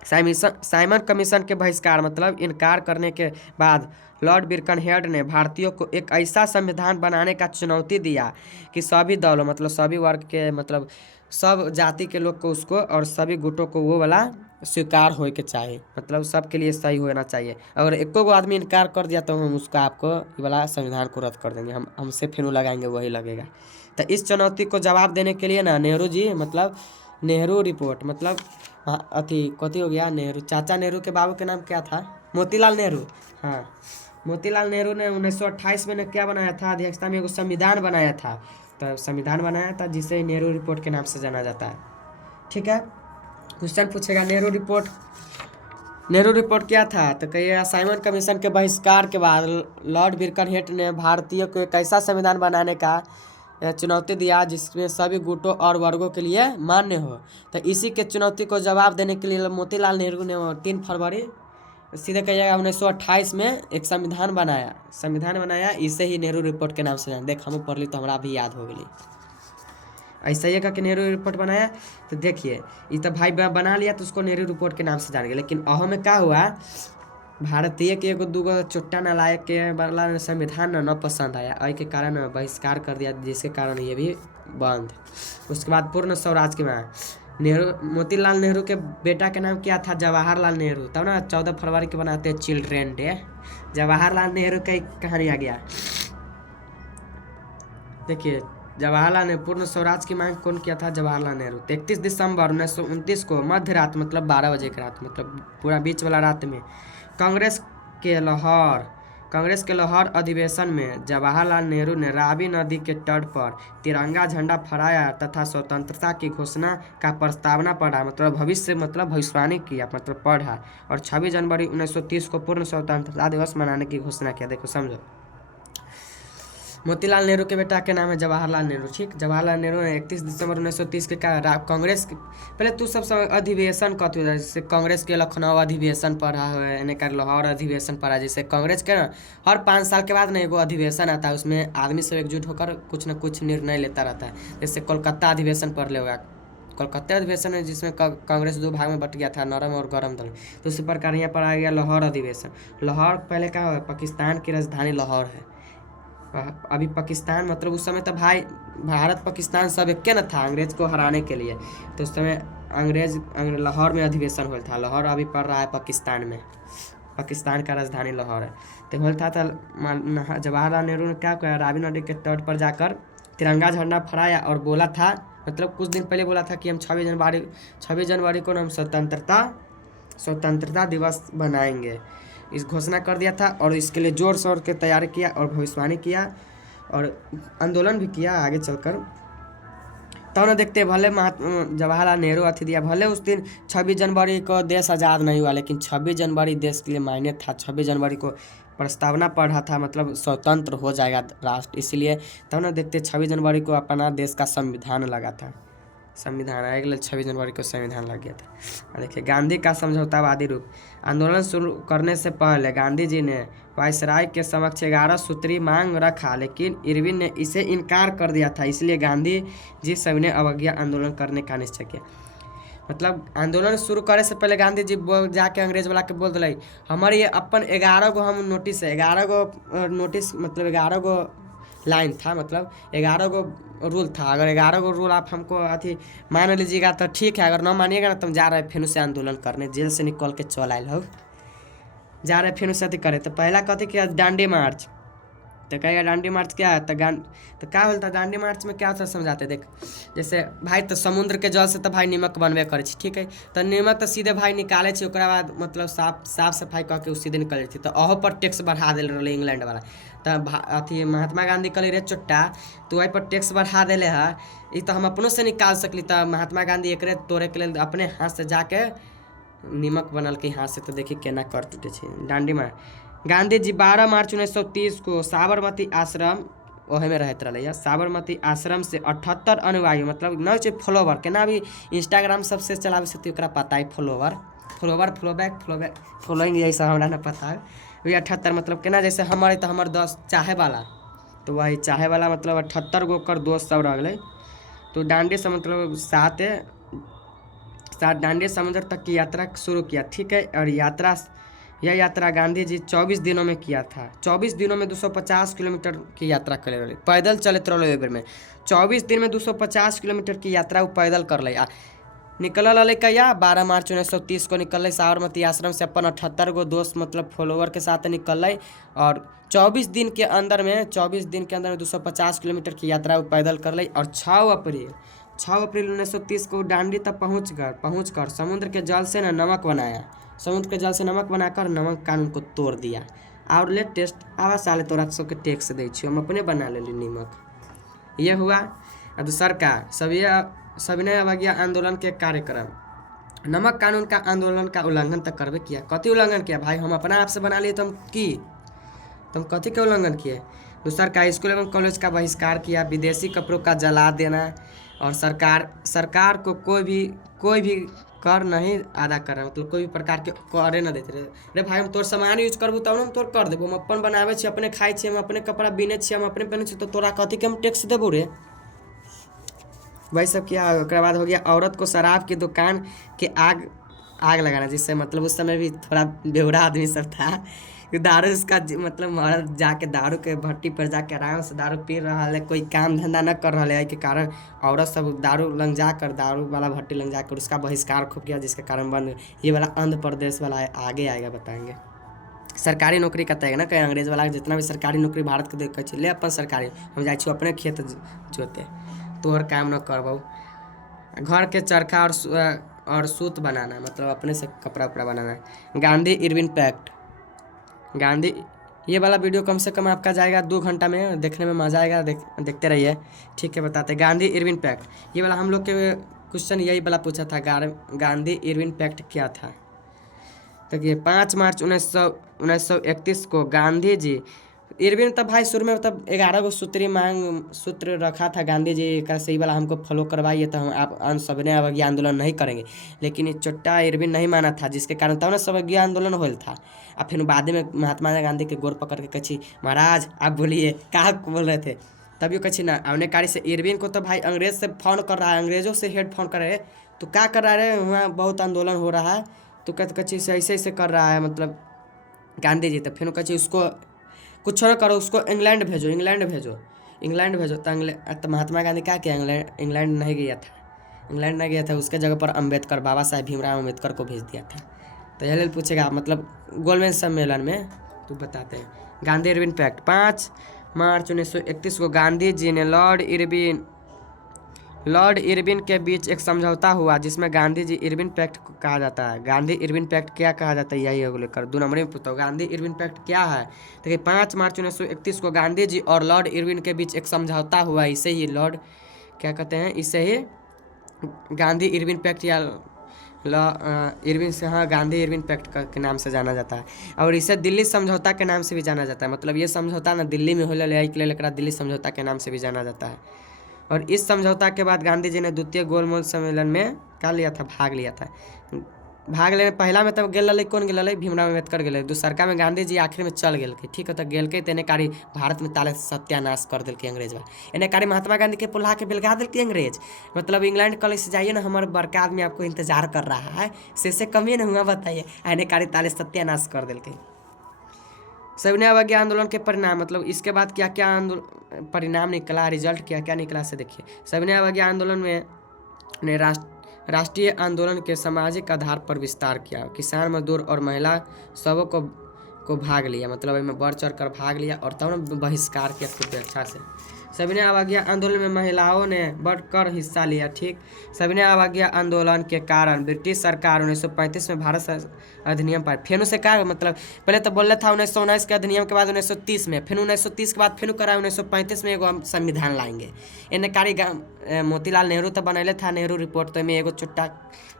साइमन कमीशन के बहिष्कार मतलब इनकार करने के बाद लॉर्ड बिरकनहेड ने भारतीयों को एक ऐसा संविधान बनाने का चुनौती दिया कि सभी दलों मतलब सभी वर्ग के मतलब सब जाति के लोग को उसको और सभी गुटों को वो वाला स्वीकार होए के चाहिए, मतलब सबके लिए सही होना चाहिए। अगर एको गो आदमी इनकार कर दिया तो हम उसको आपको ये वाला संविधान को रद्द कर देंगे, हम हमसे फिर लगाएंगे वही लगेगा। तो इस चुनौती को जवाब देने के लिए ना नेहरू जी मतलब नेहरू रिपोर्ट मतलब अथी कथी हो गया, नेहरू चाचा नेहरू के बाबू के नाम क्या था, मोतीलाल नेहरू। हाँ, मोतीलाल नेहरू ने 1928 में क्या बनाया था, अध्यक्षता में एक संविधान बनाया था। तो संविधान बनाया था जिसे नेहरू रिपोर्ट के नाम से जाना जाता है। ठीक है, क्वेश्चन पूछेगा नेहरू रिपोर्ट क्या था, तो कहिएगा साइमन कमीशन के बहिष्कार के बाद लॉर्ड बिरकनहेड ने भारतीयों को एक ऐसा संविधान बनाने का चुनौती दिया जिसमें सभी गुटों और वर्गों के लिए मान्य हो। तो इसी के चुनौती को जवाब देने के लिए मोतीलाल नेहरू ने 3 फरवरी सीधे कहिएगा 1928 में एक संविधान बनाया, इसे ही नेहरू रिपोर्ट के नाम से जान देख, हम पढ़ ली तो हमारा भी याद हो गई। ऐसा ही करके नेहरू रिपोर्ट बनाया। तो देखिए ये तो भाई बना लिया तो उसको नेहरू रिपोर्ट के नाम से जान गए, लेकिन अह में क्या हुआ, भारतीय के एगो दूगो चुट्टा नालायक के वाला संविधान न पसंद आया, आई के कारण बहिष्कार कर दिया, जिसके कारण ये भी बंद। उसके बाद पूर्ण स्वराज की मांग, मोतीलाल नेहरू के बेटा के नाम क्या था, जवाहरलाल नेहरू, तब ना 14 फरवरी के बनाते हैं चिल्ड्रेन डे। जवाहरलाल नेहरू का एक कहानी आ गया, देखिए जवाहरलाल नेहरू पूर्ण स्वराज की मांग कौन किया था, जवाहरलाल नेहरू। 31 दिसंबर 1929 को मध्य रात मतलब 12 बजे की रात मतलब पूरा बीच वाला रात में कांग्रेस के लाहौर अधिवेशन में जवाहरलाल नेहरू ने रावी नदी के तट पर तिरंगा झंडा फहराया तथा स्वतंत्रता की घोषणा का प्रस्तावना पढ़ा, मतलब भविष्य मतलब भविष्यवाणी किया मतलब पढ़ा, और 26 जनवरी 1930 को पूर्ण स्वतंत्रता दिवस मनाने की घोषणा किया। देखो समझो, मोतीलाल नेहरू के बेटा के नाम है जवाहरलाल नेहरू। ठीक, जवाहरलाल नेहरू ने 31 दिसंबर 1930 के कांग्रेस के पहले तू सब अधिवेशन कथी होता है, जैसे कांग्रेस के लखनऊ अधिवेशन पढ़ा है, यानी का लाहौर अधिवेशन पढ़ा, जैसे कांग्रेस के ना हर 5 साल के बाद ना एगो अधिवेशन आता है, उसमें आदमी सब एकजुट होकर कुछ न कुछ निर्णय लेता रहता है। जैसे कोलकाता अधिवेशन पढ़ ले होगा, कोलकाता अधिवेशन है जिसमें कांग्रेस 2 भाग में बट गया था, नरम और गरम दल। तो उसी प्रकार यहाँ पर आ गया लाहौर अधिवेशन। लाहौर पहले क्या है, पाकिस्तान की राजधानी लाहौर है। अभी पाकिस्तान मतलब उस समय तो भाई भारत पाकिस्तान सब एक न था अंग्रेज को हराने के लिए, तो उस समय अंग्रेज लाहौर में अधिवेशन हुआ था। लाहौर अभी पड़ रहा है पाकिस्तान में, पाकिस्तान का राजधानी लाहौर है। तो हुआ था जवाहरलाल नेहरू ने क्या किया, रावी नदी के तट पर जाकर तिरंगा झंडा फहराया और बोला था, मतलब कुछ दिन पहले बोला था कि हम 26 जनवरी को हम स्वतंत्रता दिवस बनाएंगे, इस घोषणा कर दिया था। और इसके लिए जोर शोर के तैयारी किया और भविष्यवाणी किया और आंदोलन भी किया आगे चलकर। तब ना देखते भले जवाहरलाल नेहरू अथी दिया, भले उस दिन 26 जनवरी को देश आज़ाद नहीं हुआ, लेकिन 26 जनवरी देश के लिए मायने था। 26 जनवरी को प्रस्तावना पढ़ा था, मतलब स्वतंत्र हो जाएगा राष्ट्र, इसलिए तब ना देखते 26 जनवरी को अपना देश का संविधान लगा था, संविधान आए के लिए 26 जनवरी को संविधान लग गया था। देखिए गांधी का समझौतावादी रूप, आंदोलन शुरू करने से पहले गांधी जी ने वायसराय के समक्ष 11 सूत्री मांग रखा, लेकिन इरविन ने इसे इनकार कर दिया था, इसलिए गांधी जी सभी ने अवज्ञा आंदोलन करने का निश्चय किया। मतलब आंदोलन शुरू करे से पहले गांधी जी जाके अंग्रेज वाला के बोल दिले, हमारे ये अपन 11 गो हम नोटिस है, 11 गो नोटिस मतलब 11 गो लाइन था, मतलब 11 गो रूल था, अगर 11 गो रूल आप हमको अथी मान लीजिएगा तो ठीक है, अगर ना मानिएगा ना तुम जा रहे फिर से आंदोलन करने, जेल से निकल के चल आए हो, जा रहे फिर से अथी करे। तो पहला कथी किया, डांडी मार्च, तो कहेगा दांडी मार्च क्या है, तो क्या बोलता है दांडी मार्च में क्या होता है समझाते देख। जैसे भाई तो समुद्र के जल से तो भाई नीमक बनबे करे छी, ठीक है। तो नीमक तो सीधे भाई निकाले छी, ओकरा बाद मतलब साफ सफाई कऽ के सीधे निकल थी। तो अहो पर टैक्स बढ़ा दिल रहे इंग्लैंड वाला। तो अथी महात्मा गांधी कहले रे चोट्टा तू वही पर टैक्स बढ़ा दिले है, ये तो हम अपनों से निकाल सकली। तो महात्मा गांधी एक तोड़े के लिए अपने हाथ से जाके नीमक बनल के हाथ से, तो देखी केना कर टूटे छे दांडी मार। गांधी जी 12 मार्च 1930 को साबरमती आश्रम ओहे में रहते रहे। साबरमती आश्रम से 78 अनुयायी मतलब न छे फॉलोवर केना भी इंस्टाग्राम सबसे चलावे से ओकरा पता है फॉलोइंग यही सब हमरा न पता है। वही 78 मतलब केना जैसे हमारे तो हमारे 10 चाहे वाला, तो वही चाहे वाला मतलब 78 गो कर दोस्त सब रह गए। तो दांडी से मतलब सात दांडी समुद्र तक की यात्रा शुरू किया, ठीक है। और यह यात्रा गांधी जी 24 दिनों में किया था। 24 दिनों में 250 किलोमीटर की यात्रा कर रहे, पैदल चलते रहे एक बेर में। 24 दिन में 250 किलोमीटर की यात्रा वो पैदल कर ले। निकल रहा कहिया 12 मार्च 1930 को निकल साबरमती आश्रम से अपन 78 गो दोस्त मतलब फॉलोवर के साथ निकल। और 24 दिन के अंदर में 250 किलोमीटर की यात्रा वो पैदल कर ले। और 6 अप्रैल 1930 को दांडी तक पहुँच कर समुद्र के जल से नमक बनाया। समुद्र के जल से नमक बनाकर नमक कानून को तोड़ दिया। और लेटेस्ट आवा साले तोरा सबके टैक्स दै छी, हम अपने बना लेली नीमक। ये हुआ। अब दूसर का सविनय अवज्ञा आंदोलन के कार्यक्रम। नमक कानून का आंदोलन का उल्लंघन तक करबे किया। कथी उल्लंघन किया भाई, हम अपना आप से बना लिए तुम कथी का उल्लंघन किए। दूसर का स्कूल एवं कॉलेज का बहिष्कार किया। विदेशी कपड़ों का जला देना। और सरकार को कोई भी कर नहीं अदा कर रहा, मतलब कोई भी प्रकार के करे ना देते रे भाई। हम तोर सामान यूज करबू तब हम तोर कर देबो। हम अपन बनावे छी, अपने खाई छी, हम अपने कपड़ा बिने छी, हम अपने पहने छी, तो तोरा कथी के हम टैक्स देबो रे। वही सब किया। उसके बाद हो गया औरत को शराब की दुकान के आग लगाना, जिससे मतलब उस समय भी थोड़ा बेवड़ा आदमी सब था। दारू उसका मतलब मर्द जाके दारू के भट्टी पर जाके आराम से दारू पी रहा है, कोई काम धंधा न कर रहा है, के कारण औरत सब दारू वाला भट्टी लंग जाकर उसका बहिष्कार खूब किया, जिसके कारण बंद। ये वाला आंध्र प्रदेश वाला आगे आएगा, बताएंगे। सरकारी नौकरी कहते हैं ना, कहीं अंग्रेज वाला जितना भी सरकारी नौकरी भारत के देख ले अपन सरकारी, हम जाइ छी अपने खेत जोते, तोहर काम न करबो। घर के चरखा और सूत बनाना, मतलब अपने से कपड़ा उपड़ा बनाना। Gandhi Irwin pact. गांधी ये वाला वीडियो कम से कम आपका जाएगा 2 घंटा में, देखने में मज़ा आएगा, देखते रहिए, ठीक है। बताते गांधी इरविन पैक्ट। ये वाला हम लोग के क्वेश्चन यही वाला पूछा था, गांधी इरविन पैक्ट क्या था। तो ये 5 मार्च 1931 को गांधी जी इरविन तब भाई शुरू में मतलब 11 गो सूत्र रखा था गांधी जी का, सही वाला हमको फॉलो करवाइए तो हम आप सविनय अवज्ञा आंदोलन नहीं करेंगे। लेकिन ये छोटा इरविन नहीं माना था, जिसके कारण तब ना अवज्ञा आंदोलन होल था। और फिर बाद में महात्मा गांधी के गोर पकड़ के कची महाराज आप बोलिए क्या बोल रहे थे, तभी कची ना अवनेकारी से इरविन को तो भाई अंग्रेज से फोन कर रहा है, अंग्रेजों से हेड फोन कर रहे हैं, तो क्या कर रहा है वहाँ बहुत आंदोलन हो रहा है, तो कहते कची से ऐसे कर रहा है मतलब गांधी जी। तो फिर कची उसको कुछ न करो, उसको इंग्लैंड भेजो। तो महात्मा गांधी क्या किया, इंग्लैंड नहीं गया था, उसके जगह पर अम्बेडकर, बाबा साहेब भीमराव अम्बेडकर को भेज दिया था। तो यह पूछेगा मतलब गोलमेज सम्मेलन में तो बताते हैं। गांधी इरविन पैक्ट 5 मार्च 1931 को गांधी जी ने लॉर्ड इरविन के बीच एक समझौता हुआ, जिसमें गांधी जी इरविन पैक्ट कहा जाता है। गांधी इरविन पैक्ट क्या कहा जाता है, यही लेकर 2 नंबर में पूछता हूँ। गांधी इरविन पैक्ट क्या है, देखिए 5 मार्च 1931 को गांधी जी और लॉर्ड इरविन के बीच एक समझौता हुआ, इसे ही गांधी इरविन पैक्ट या गांधी इरविन पैक्ट के नाम से जाना जाता है। और इसे दिल्ली समझौता के नाम से भी जाना जाता है, मतलब ये समझौता ना दिल्ली में होले दिल्ली समझौता के नाम से भी जाना जाता है। और इस समझौता के बाद गांधी जी ने द्वितीय गोलमेज सम्मेलन में भाग लिया था। पहला में तब गेल कौन गेल, भीमराव अम्बेडकर गेल। दूसरका में गांधी जी आखिर में चल गए, ठीक है। तो गेल तेने कारी भारत में ताले सत्यानाश कर दिल अंग्रेज बा, एने कारी महात्मा गांधी के पुल्हा के बेलगा दिल अंग्रेज। मतलब इंग्लैंड कॉलेज से जाइए ना, हमारे बड़का आदमी आपको इंतजार कर रहा है, से कमी ना हुआ बताइए, एने कारी ताले सत्यानाश कर दिल। सविनय अवज्ञा आंदोलन के परिणाम, मतलब इसके बाद क्या क्या परिणाम निकला, रिजल्ट क्या क्या निकला से देखिए। सविनय अवज्ञा आंदोलन में ने राष्ट्रीय आंदोलन के सामाजिक आधार पर विस्तार किया। किसान, मजदूर और महिला सबों को भाग लिया, मतलब इनमें बढ़ चढ़ कर भाग लिया और तब ना बहिष्कार किया खूब अच्छा से। सविनय अवज्ञा आंदोलन में महिलाओं ने बढ़कर हिस्सा लिया। ठीक, सविनय अवज्ञा आंदोलन के कारण ब्रिटिश सरकार 1935 में भारत अधिनियम पर फिर उसे क्या मतलब, पहले तो बोल रहा था 1919 के अधिनियम के बाद 1930 में, फिर 1930 के बाद फिर करा 1935 में एगो हम संविधान लाएंगे। इन्हें कारी मोतीलाल नेहरू तो बनैले था नेहरू रिपोर्ट, तो में एगो चुट्टा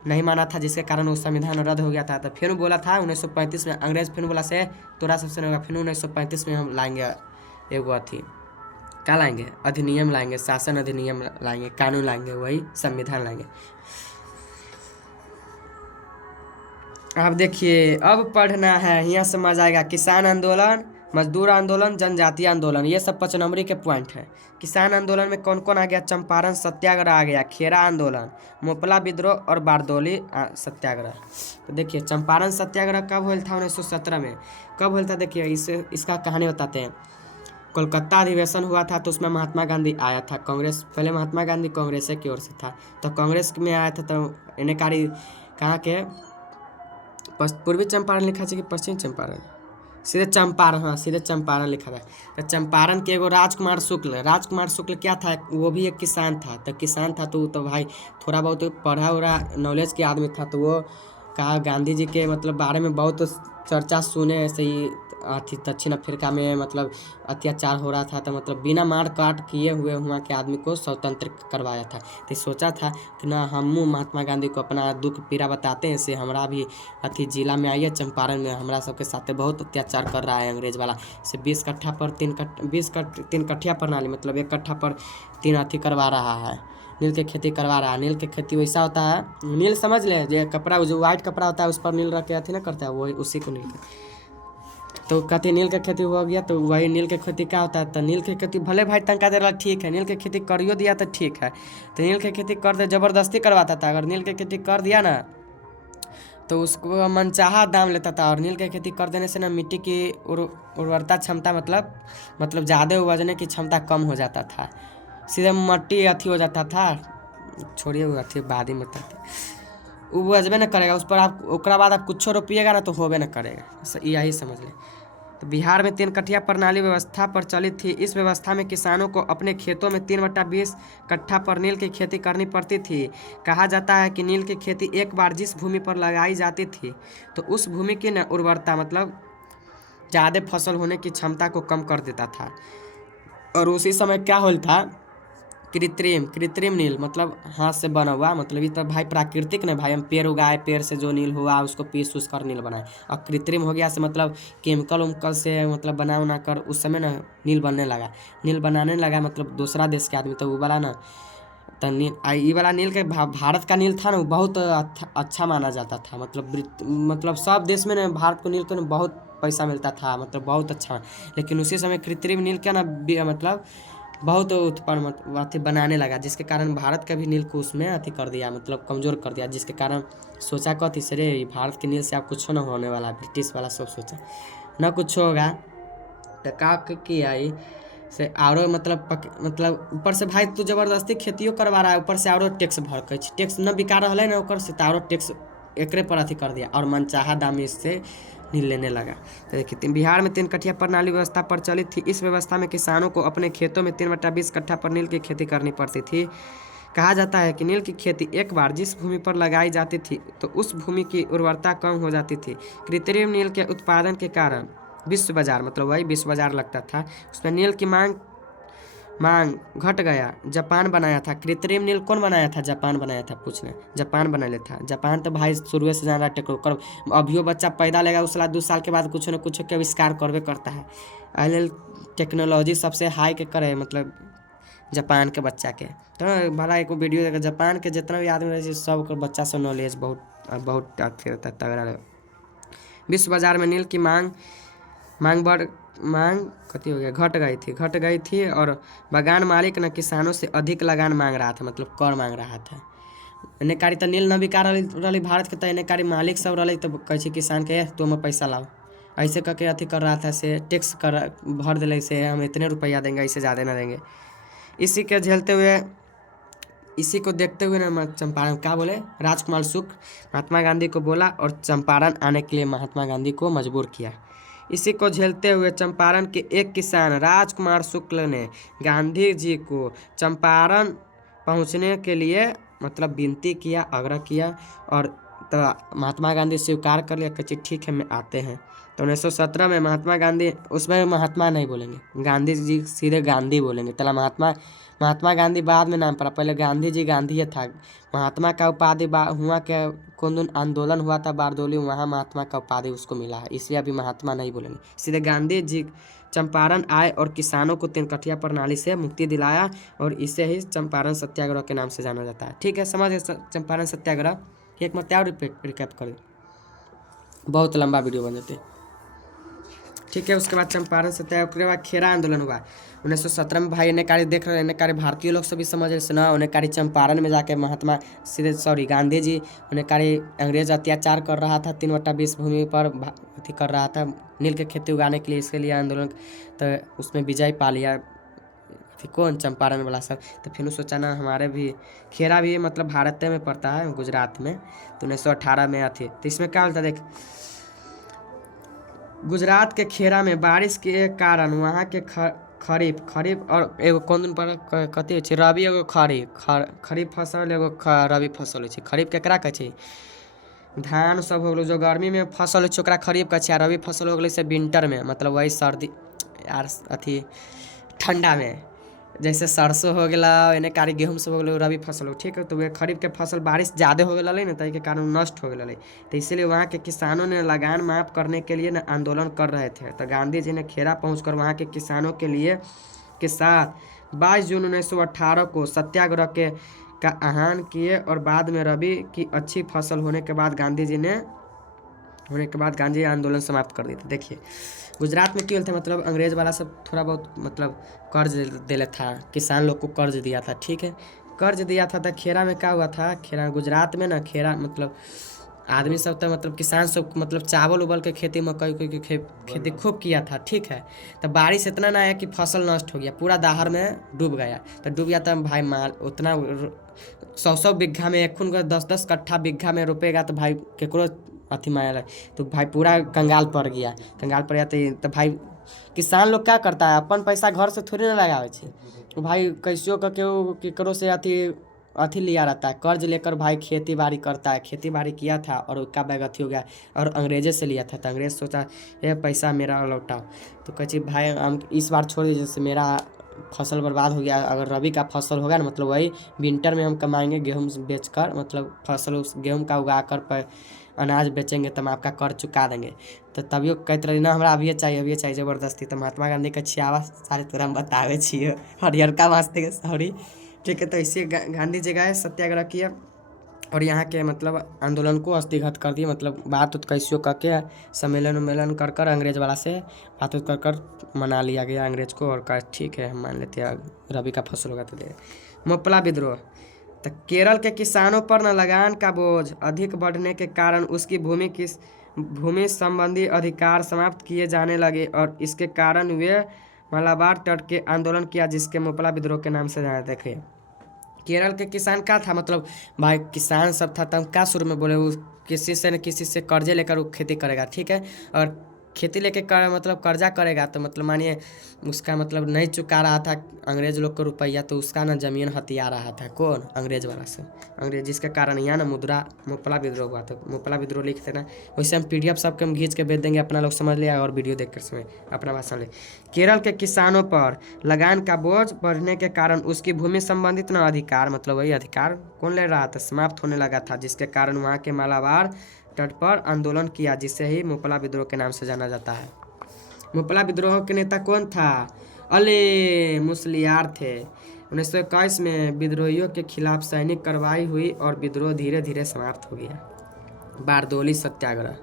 नहीं माना था जिसके कारण वो संविधान रद्द हो गया था। तो फिर बोला था 1935 में, अंग्रेज फिर बोला से तोरा सबसे नहीं होगा, फिर 1935 में हम लाएंगे एगो अथी क्या लाएंगे, अधिनियम लाएंगे, शासन अधिनियम लाएंगे, कानून लाएंगे, वही संविधान लाएंगे। अब देखिए, अब पढ़ना है, यहाँ समझ आएगा। किसान आंदोलन, मजदूर आंदोलन, जनजातीय आंदोलन, ये सब 5 नंबरी के पॉइंट है। किसान आंदोलन में कौन कौन आ गया? चंपारण सत्याग्रह आ गया, खेरा आंदोलन, मोपला विद्रोह और बारदौली सत्याग्रह। तो देखिए चंपारण सत्याग्रह कब हुआ था? 1917 में। कब हुआ था देखिए, इसका कहानी बताते हैं। कोलकाता अधिवेशन हुआ था तो उसमें महात्मा गांधी आया था। कांग्रेस, पहले महात्मा गांधी कांग्रेस की ओर से था, तो कांग्रेस में आया था। तो इन्हें कारी कहाँ के, पूर्वी चंपारण लिखा है कि पश्चिम चंपारण? सीधे चंपारण, हाँ सीधे चंपारण लिखा है। तो चंपारण के एगो राजकुमार शुक्ल क्या था? वो भी एक किसान था। तो किसान था तो भाई थोड़ा बहुत पढ़ा उड़ा नॉलेज के आदमी था। तो वो कहा गांधी जी के मतलब बारे में बहुत चर्चा सुने, ऐसे ही दक्षिण अफ्रीका में मतलब अत्याचार हो रहा था। तो मतलब बिना मार काट किए हुए वहाँ के आदमी को स्वतंत्र करवाया था। तो सोचा था कि ना हम महात्मा गांधी को अपना दुख पीड़ा बताते हैं, से हमारा भी अथी जिला में आइए चंपारण में, हमारा सबके साथ बहुत अत्याचार कर रहा है अंग्रेज वाला। से 20 कट्ठा पर 3 कट्ठिया प्रणाली, मतलब 1 कट्ठा पर 3 अथी करवा रहा है, नील की खेती करवा रहा है। नील की खेती वैसा होता है, नील समझ ले, जो कपड़ा, जो व्हाइट कपड़ा होता है उस पर नील रख के अथी ना करता है, वही उसी को नील। तो कहते नील का खेती हो गया, तो वही नील की खेती क्या होता है? तो नील की खेती भले भाई तनका दे रहा, ठीक है, नील की खेती करियो दिया तो ठीक है। तो नील की खेती कर दे, ज़बरदस्ती करवाता था। अगर नील की खेती कर दिया ना तो उसको मनचाहा दाम लेता था। और नील की खेती कर देने से ना मिट्टी की उर्वरता क्षमता मतलब ज़्यादा उपजने की क्षमता कम हो जाता था, सीधे मट्टी अथी हो जाता था। छोड़िए वो अथी बाद ही में उपजबे न करेगा उस पर, आप ओकरा बाद आप कुछ रोपिएगा ना तो होबे न करेगा, यही समझ लें। तो बिहार में 3 कट्ठिया प्रणाली व्यवस्था प्रचलित थी। इस व्यवस्था में किसानों को अपने खेतों में 3/20 कट्ठा पर नील की खेती करनी पड़ती थी। कहा जाता है कि नील की खेती एक बार जिस भूमि पर लगाई जाती थी तो उस भूमि की न उर्वरता मतलब ज़्यादा फसल होने की क्षमता को कम कर देता था। और उसी समय क्या होल था, कृत्रिम नील, मतलब हाथ से बना हुआ, मतलब ये तो भाई प्राकृतिक नहीं भाई, हम पेड़ उगाए, पेड़ से जो नील हुआ उसको पीस उस कर नील बनाए। और कृत्रिम हो गया से मतलब केमिकल उमकल से मतलब बना कर उस समय ना नील बनाने लगा मतलब दूसरा देश के आदमी। तो वो वाला ना, तो ये वाला नील के भारत का नील था ना, वो बहुत अच्छा माना जाता था। मतलब सब देश में ना भारत को नील को ना बहुत पैसा मिलता था, मतलब बहुत अच्छा। लेकिन उसी समय कृत्रिम नील का ना मतलब बहुत उत्पन्न अथी बनाने लगा, जिसके कारण भारत का भी नील को उसमें अथी कर दिया, मतलब कमज़ोर कर दिया। जिसके कारण सोचा कथी से रे भारत के नील से आप कुछ ना होने वाला, ब्रिटिश वाला सब सोचा ना कुछ होगा। तो का किया से आरो मतलब ऊपर से भाई तू जबरदस्ती खेतियों करवा रहा है, ऊपर से आरो टैक्स भर के, टैक्स न बिका रहा है ना ऊपर से, तो आरो टैक्स एकरे पर अथी कर दिया और मनचाहा दाम इससे नील लेने लगा। तो देखिए बिहार में 3 कट्ठिया प्रणाली व्यवस्था प्रचलित थी। इस व्यवस्था में किसानों को अपने खेतों में 3/20 कट्ठा पर नील की खेती करनी पड़ती थी। कहा जाता है कि नील की खेती एक बार जिस भूमि पर लगाई जाती थी तो उस भूमि की उर्वरता कम हो जाती थी। कृत्रिम नील के उत्पादन के कारण विश्व बाजार, मतलब वही विश्व बाजार लगता था, उसमें नील की मांग घट गया। जापान बनाया था कृत्रिम नील, कौन बनाया था? जापान बनाया था। पूछना, जापान बना लेता। जापान तो भाई शुरू से ज़्यादा टेक्नोलॉजी, अभियो बच्चा पैदा लेगा उस 2 साल के बाद कुछ न कुछ के आविष्कार करबे करता है। अल टेक्नोलॉजी सबसे हाई के करे मतलब जापान के बच्चा के। तो भला एक वीडियो देखा, जापान के जितना भी आदमी रहे सबको बच्चा से नॉलेज बहुत अच्छी रहता है, तगड़ा। विश्व बाजार में नील की मांग कथी हो गया, घट गई थी और बागान मालिक न किसानों से अधिक लगान मांग रहा था, मतलब कर मांग रहा था। एने कारी तो नील न बिका रही भारत के, तो एने कारी मालिक सब रही, तो कहे किसान के तुम पैसा लाओ, ऐसे करके अथी कर रहा था। से टैक्स भर दिले से हम इतने रुपया देंगे, इससे ज़्यादा ना देंगे। इसी को देखते हुए ना चंपारण क्या बोले, राजकुमार शुक्ल महात्मा गांधी को बोला और चंपारण आने के लिए महात्मा गांधी को मजबूर किया। इसी को झेलते हुए चंपारण के एक किसान राजकुमार शुक्ल ने गांधी जी को चंपारण पहुंचने के लिए मतलब विनती किया, आग्रह किया, और तो महात्मा गांधी स्वीकार कर लिया कि ठीक है मैं आते हैं। तो 1917 में महात्मा गांधी, उसमें महात्मा नहीं बोलेंगे, गांधी जी सीधे गांधी बोलेंगे। तला महात्मा गांधी बाद में नाम पड़ा, पहले गांधी जी गांधी था। महात्मा का उपाधि हुआ क्या, कौन आंदोलन हुआ था बारदोली, वहाँ महात्मा का उपाधि उसको मिला है, इसलिए अभी महात्मा नहीं बोलेंगे, सीधे गांधी जी चंपारण आए और किसानों को तीनकठिया प्रणाली से मुक्ति दिलाया, और इसे ही चंपारण सत्याग्रह के नाम से जाना जाता है। ठीक है, समझ गए चंपारण सत्याग्रह। एक मत और रिकैप कर दे, बहुत लंबा वीडियो बन जाते। ठीक है, उसके बाद चंपारण सत्याग्रह के बाद खेरा आंदोलन हुआ 1917 में। भाई इन्हें देख रहे हैं, भारतीय लोग सभी समझ रहे सुना, उन्हें चंपारण में जाके महात्मा गांधी जी उन्हें अंग्रेज अत्याचार कर रहा था, 3/20 भूमि पर अथी कर रहा था नील के खेती उगाने के लिए, इसके लिए आंदोलन, तो उसमें विजय पा लिया कौन, चंपारण वाला सब। तो फिर सोचा ना हमारे भी खेरा भी मतलब भारत में पड़ता है गुजरात में, तो 1918 में आती। तो इसमें क्या होता है देख, गुजरात के खेरा में बारिश के कारण वहाँ के खरीफ और एगो कौन दिन पर कथी होइ छै, रबी एगो खरीफ फसल एगो रबी फसल होइ छै। खरीफ केकरा कहै छै, धान सब हो गेलो जो गर्मी में फसल होइ छै ओकरा खरीफ कहै छै, रबी फसल हो गेलै से विंटर में, मतलब वही सर्दी यार अथी ठंडा में, जैसे सरसों हो गया, एने कारी गेहूँ सब हो गया, रबी फसल हो। ठीक है, तो वे खरीफ के फसल बारिश ज़्यादा हो गया ना, ताकि कारण नष्ट हो गया, तो इसीलिए वहाँ के किसानों ने लगान माफ करने के लिए ना आंदोलन कर रहे थे। तो गांधी जी ने खेरा पहुंचकर वहाँ के किसानों के साथ 22 जून 1918 को सत्याग्रह का आह्वान किए, और बाद में रबी की अच्छी फसल होने के बाद गांधी आंदोलन समाप्त कर दिए थे। देखिए गुजरात में क्यों थे, मतलब अंग्रेज वाला सब थोड़ा बहुत मतलब कर्ज दिले था, किसान लोग को कर्ज दिया था। ठीक है, कर्ज दिया था। तो खेरा में क्या हुआ था, खेरा गुजरात में ना, खेरा मतलब आदमी सब था, मतलब किसान सब मतलब चावल उबल के खेती, मकई की खेती खूब किया था। ठीक है, तो बारिश इतना ना आया कि फसल नष्ट हो गया, पूरा दहाड़ में डूब गया। तो डूब गया तो भाई माल उतना 100 बीघा में, एक 10 कट्ठा बीघा में रोपेगा तो भाई केकरो अथी माया, तो भाई पूरा कंगाल पड़ गया। तो भाई किसान लोग क्या करता है, अपन पैसा घर से थोड़ी ना लगावे छे, तो भाई कैसियो केकरो से अथी लिया रहता है, कर्ज लेकर भाई खेती बाड़ी करता है। खेती बाड़ी किया था और उसका बैग अथी हो गया, और अंग्रेजे से लिया था। तो अंग्रेज सोचा ये पैसा मेरा लौटाओ, तो कहे भाई हम इस बार छोड़ दीजिए, जैसे मेरा फसल बर्बाद हो गया, अगर रबी का फसल होगा ना, मतलब वही विंटर में हम कमाएंगे गेहूँ बेचकर, मतलब फसल उस गेहूँ का उगा कर अनाज बेचेंगे, तो हम आपका कर चुका देंगे। तो तभियो कहते रही ना हमरा अभी चाहिए ज़बरदस्ती। तो महात्मा गांधी के छियावा सारे तोरा हम बतावे छिए हरियरका वास्ते के सॉरी। ठीक है, तो इसी गांधी जी गए सत्याग्रह किया, और यहाँ के मतलब आंदोलन को हस्तगत कर दिए, मतलब बात कैसियो करके सम्मेलन कर अंग्रेज वाला से बात कर मना लिया गया अंग्रेज को, और कहा ठीक है हम मान लेते हैं रबी का फसल होगा तो दे। मोपला विद्रोह, तो केरल के किसानों पर न लगान का बोझ अधिक बढ़ने के कारण उसकी भूमि संबंधी अधिकार समाप्त किए जाने लगे, और इसके कारण वे मलाबार तट के आंदोलन किया, जिसके मोपला विद्रोह के नाम से जाना। देखे केरल के किसान क्या था, मतलब भाई किसान सब था, तब क्या शुरू में बोले वो किसी से न किसी से कर्जे लेकर वो खेती करेगा। ठीक है, और खेती लेके मतलब कर्जा करेगा, तो मतलब मानिए उसका मतलब नहीं चुका रहा था अंग्रेज लोग को रुपया, तो उसका ना जमीन हथिया रहा था कौन, अंग्रेज वाला से, अंग्रेज, जिसके कारण यहाँ ना मोपला विद्रोह हुआ। तो मोपला विद्रोह लिखते ना, वैसे हम PDF सबके हम खींच के भेज देंगे, अपना लोग समझ लिया, और वीडियो देख कर समय अपना भाषण ले। केरल के किसानों पर लगान का बोझ बढ़ने के कारण उसकी भूमि संबंधित ना अधिकार, मतलब वही अधिकार कौन ले रहा था, समाप्त होने लगा था, जिसके कारण वहाँ के मालाबार तट पर आंदोलन किया, जिसे ही मोपला विद्रोह के नाम से जाना जाता है। मोपला विद्रोह के नेता कौन था, अली मुसलियार थे। 1921 में विद्रोहियों के खिलाफ सैनिक कार्रवाई हुई और विद्रोह धीरे धीरे समाप्त हो गया। बारदोली सत्याग्रह,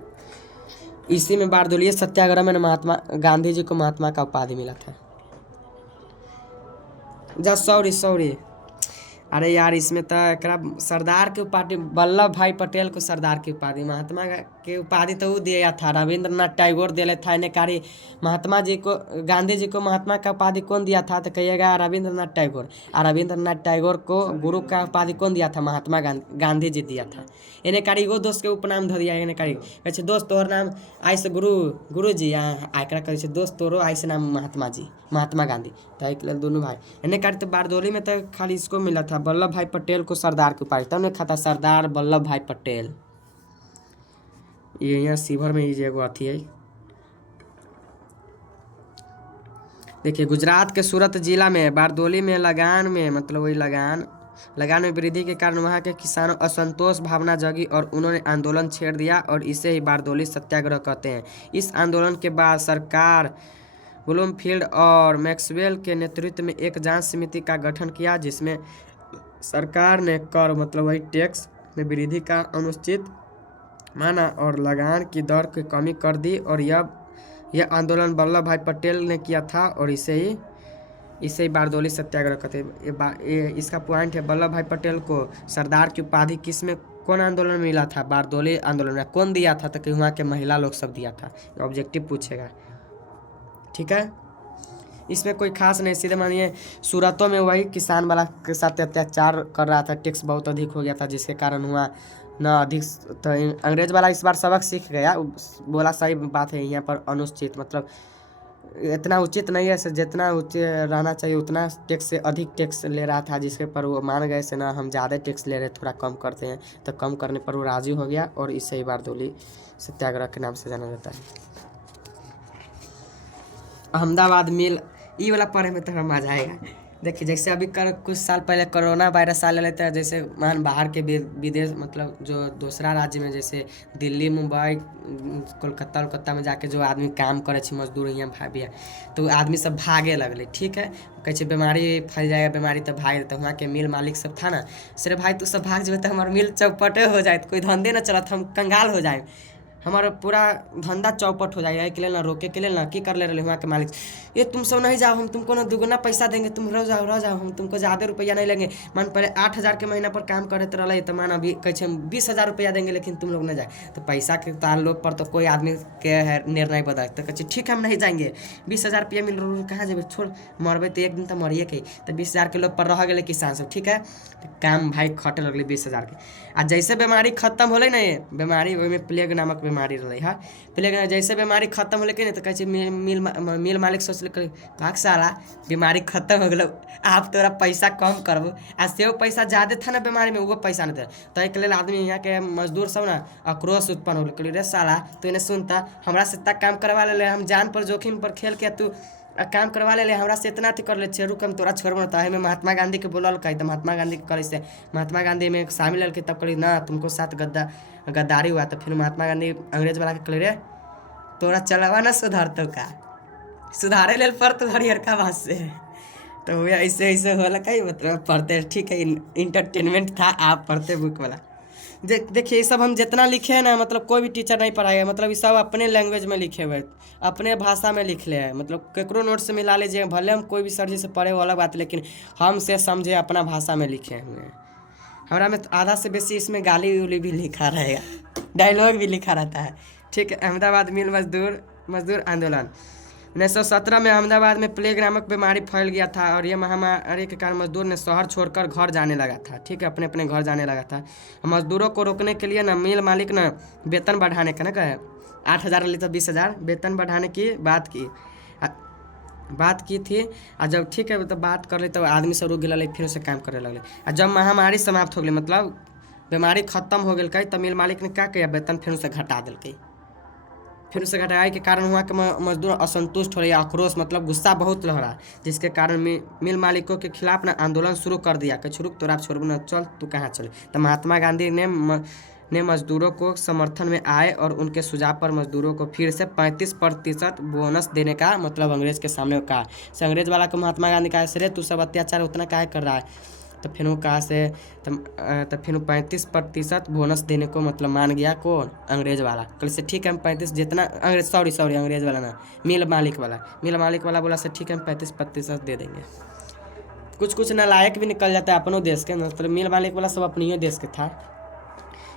इसी में बारदोली सत्याग्रह में महात्मा गांधी जी को महात्मा का उपाधि मिला था। सॉरी अरे यार, इसमें तो सरदार की उपाधि, वल्लभ भाई पटेल को सरदार की उपाधि, महात्मा के उपाधि तो वो दिया था, रविंद्रनाथ टैगोर दिले था इन्हें कारी। महात्मा जी को, गांधी जी को महात्मा का उपाधि कौन दिया था तो कहिएगा रविंद्रनाथ टैगोर। और रविंद्रनाथ टैगोर को गुरु का उपाधि कौन दिया था, महात्मा गांधी जी दिया था। इन्हें कारी वो दोस्त के उपनाम धो दिया, इन्हें कारी कहे दोस्त तोहर नाम आई से गुरु जी, आकरा कहे छे दोस्त तोरो आई से नाम महात्मा जी, महात्मा गांधी। तो एक दोनों भाई इन्हें कारी। तो बारदोली में तो खाली इसको मिला था, वल्लभ भाई पटेल को सरदार की उपाधि, तब ने खाता सरदार वल्लभ भाई पटेल। ये यहाँ शिवहर में ये एगो अथी है। देखिए गुजरात के सूरत जिला में बारदोली में लगान में, मतलब वही लगान में वृद्धि के कारण वहाँ के किसानों असंतोष भावना जगी और उन्होंने आंदोलन छेड़ दिया और इसे ही बारदोली सत्याग्रह कहते हैं। इस आंदोलन के बाद सरकार ब्लूमफील्ड और मैक्सवेल के नेतृत्व में एक जांच समिति का गठन किया, जिसमें सरकार ने कर, मतलब वही टैक्स में वृद्धि का अनुचित माना और लगान की दर की कमी कर दी। और यह आंदोलन वल्लभ भाई पटेल ने किया था और इसे ही बारदोली सत्याग्रह कहते हैं। इसका पॉइंट है, वल्लभ भाई पटेल को सरदार की उपाधि किस में, कौन आंदोलन में मिला था, बारदोली आंदोलन में। कौन दिया था तो कि वहाँ के महिला लोग सब दिया था, ऑब्जेक्टिव पूछेगा, ठीक है। इसमें कोई खास नहीं, सीधे मानिए सूरतों में वही किसान वाला के साथ अत्याचार कर रहा था, टैक्स बहुत अधिक हो गया था, जिसके कारण हुआ ना अधिक। तो अंग्रेज वाला इस बार सबक सीख गया, बोला सही बात है यहाँ पर अनुचित, मतलब इतना उचित नहीं है, जितना उचित रहना चाहिए उतना टैक्स से अधिक टैक्स ले रहा था, जिसके पर वो मान गए से ना हम ज़्यादा टैक्स ले रहे, थोड़ा कम करते हैं। तो कम करने पर वो राजी हो गया और इसे ही बारदोली सत्याग्रह के नाम से जाना जाता है। अहमदाबाद मिल, ये वाला पढ़े में थोड़ा मजा आएगा। देखिए जैसे अभी कुछ साल पहले कोरोना वायरस आ लेता है, जैसे मान बाहर के विदेश, मतलब जो दूसरा राज्य में, जैसे दिल्ली मुंबई कोलकाता में जाके जो आदमी काम करे छे, मजदूर यहाँ भाभी है, तो आदमी सब भागे लगले, ठीक है। कहे बीमारी फैल जाएगा, बीमारी तो भाग तो वहाँ के मिल मालिक सब था ना, सर भाई तू सब भाग जाए तो हमारे मिल चौपटे हो जाए, कोई धंधे ना चलत, हम कंगाल हो जाए, हमारा पूरा धंधा चौपट हो जाएगा। के लिए ना रोके के लिए ना की कर ले रहे वहाँ के मालिक, ये तुम सब नहीं जाओ, हम तुमको ना दुगुना पैसा देंगे, तुम रह जाओ, हम तुमको ज़्यादा रुपया नहीं लेंगे। मान पहले 8,000 के महीना पर काम करे तो रहे, तो मान अभी कहे हम 20,000 रुपया देंगे, लेकिन तुम लोग नहीं जाए। तो पैसा के ताल्लुक पर तो कोई आदमी के निर्णय बदल, तो कहे ठीक है हम नहीं जाएंगे, 20,000 रुपया मिल रहा, कहाँ जाए, छोड़ मरबे तो एक दिन तो मरिए के। तो 20,000 के लोग पर रह गए किसान सब, ठीक है। तो काम भाई खटे लगले 20,000 के। आ जैसे बीमारी खत्म होले ना, ये बीमारी में प्लेग नामक बीमारी रही है, प्लेग जैसे बीमारी खत्म होले के नहीं, तो कहे मिल मालिक सोच भाग साला बीमारी खत्म हो गलो, आप तोरा पैसा कम करबो, आ से पैसा ज़्यादा था ना बीमारी में, वो पैसा नहीं दे। तो एक लेल आदमी यहाँ के मजदूर सब ना आक्रोश उत्पन्न हो गए, रे साला तू इन्हें सुनता, हमरा से इतना काम करवा ले, हम जान पर जोखिम पर खेल के तू काम करवा ले, हमरा से इतना अथी कर ले, रुक हम तोरा छोड़ब ना। तो में महात्मा गांधी के बोलल कही, तो महात्मा गांधी के करे से महात्मा गांधी में शामिल लल के तब करी ना तुमको साथ गद्दारी हुआ। तो फिर महात्मा गांधी अंग्रेज वाला के करे, रे तोरा चलवा ना सुधार, तो का सुधारे लेल पर तो हरिहरका बात से। तो ऐसे होला कहीं, मतलब पढ़ते, ठीक है, इंटरटेनमेंट था, आप पढ़ते बुक वाला। देखिए ये सब हम जितना लिखे हैं ना, मतलब कोई भी टीचर नहीं पढ़ाएगा, मतलब ये सब अपने लैंग्वेज में लिखे हुए, अपने भाषा में लिख ले हैं, मतलब केकरो नोट से मिला लीजिए, भले हम कोई भी सर जी से पढ़े वो अलग बात, लेकिन हम से समझे अपना भाषा में लिखे हुए हैं। हमारा में आधा से बेसी इसमें गाली उली भी लिखा रहेगा, डायलॉग भी लिखा रहता है, ठीक है। अहमदाबाद मिल मजदूर आंदोलन 1917 में अहमदाबाद में प्लेग नामक बीमारी फैल गया था और यह महामारी के कारण मजदूर ने शहर छोड़कर घर जाने लगा था, ठीक है, अपने अपने घर जाने लगा था। मजदूरों को रोकने के लिए ना मिल मालिक ना वेतन बढ़ाने का ना कहे, 8,000 ली तो 20,000 वेतन बढ़ाने की बात की थी। और जब ठीक है तो बात कर ले तो आदमी सब रुक गए, फिर उसे काम करने लगले। और जब महामारी समाप्त हो गई, मतलब बीमारी खत्म हो गई, तो मिल मालिक ने क्या किया, वेतन फिर उसे घटा दिल, फिर उसे घटाए के कारण हुआ कि मजदूर असंतुष्ट हो रहे, आक्रोश मतलब गुस्सा बहुत लहरा, जिसके कारण मिल मालिकों के खिलाफ ना आंदोलन शुरू कर दिया कि रुक तोरा छोड़ब ना, चल तू कहाँ चले। तो महात्मा गांधी ने मजदूरों को समर्थन में आए और उनके सुझाव पर मजदूरों को फिर से 35% बोनस देने का मतलब अंग्रेज के सामने कहा। अंग्रेज वाला को महात्मा गांधी कहा, रे तू सब अत्याचार उतना काहे कर रहा है। तो फिर वो कहा से तो फिर 35% बोनस देने को मतलब मान गया कौन, अंग्रेज वाला। कल से ठीक है हम 35 जितना अंग्रेज वाला ना मिल मालिक वाला बोला से ठीक है हम 35% दे देंगे। कुछ नालायक भी निकल जाता है अपनों देश के, मतलब मिल मालिक वाला सब अपने ही देश के था।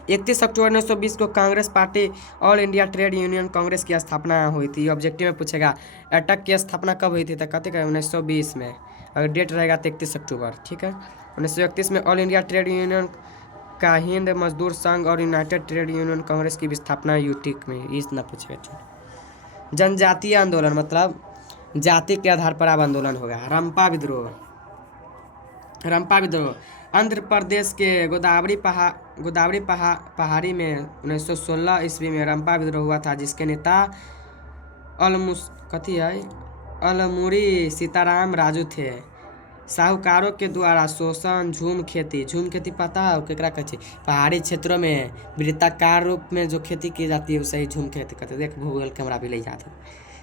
31 अक्टूबर 1920 को Congress party all India trade union Congress की स्थापना हुई थी। ऑब्जेक्टिव में पूछेगा अटक की स्थापना कब हुई थी, तो कहते हैं 1920 में, अगर डेट रहेगा 31 अक्टूबर। ठीक है, 1931 में ऑल इंडिया ट्रेड यूनियन का हिंद मजदूर संघ और यूनाइटेड ट्रेड यूनियन कांग्रेस की स्थापना यूटी में, इतना पूछेगा। जनजातीय आंदोलन मतलब जाति के आधार पर अब आंदोलन होगा। रंपा विद्रोह, रंपा विद्रोह आंध्र प्रदेश के पहाड़ी में 1916 ईस्वी में रंपा विद्रोह हुआ था, जिसके नेता अलमुरी सीताराम राजू थे। साहूकारों के द्वारा शोषण, झूम खेती पता है केकरा कहते हैं? पहाड़ी क्षेत्रों में वृत्ताकार रूप में जो खेती की जाती है उसे ही झूम खेती कहते हैं। देख गूगल कैमरा भी ले जाते हैं।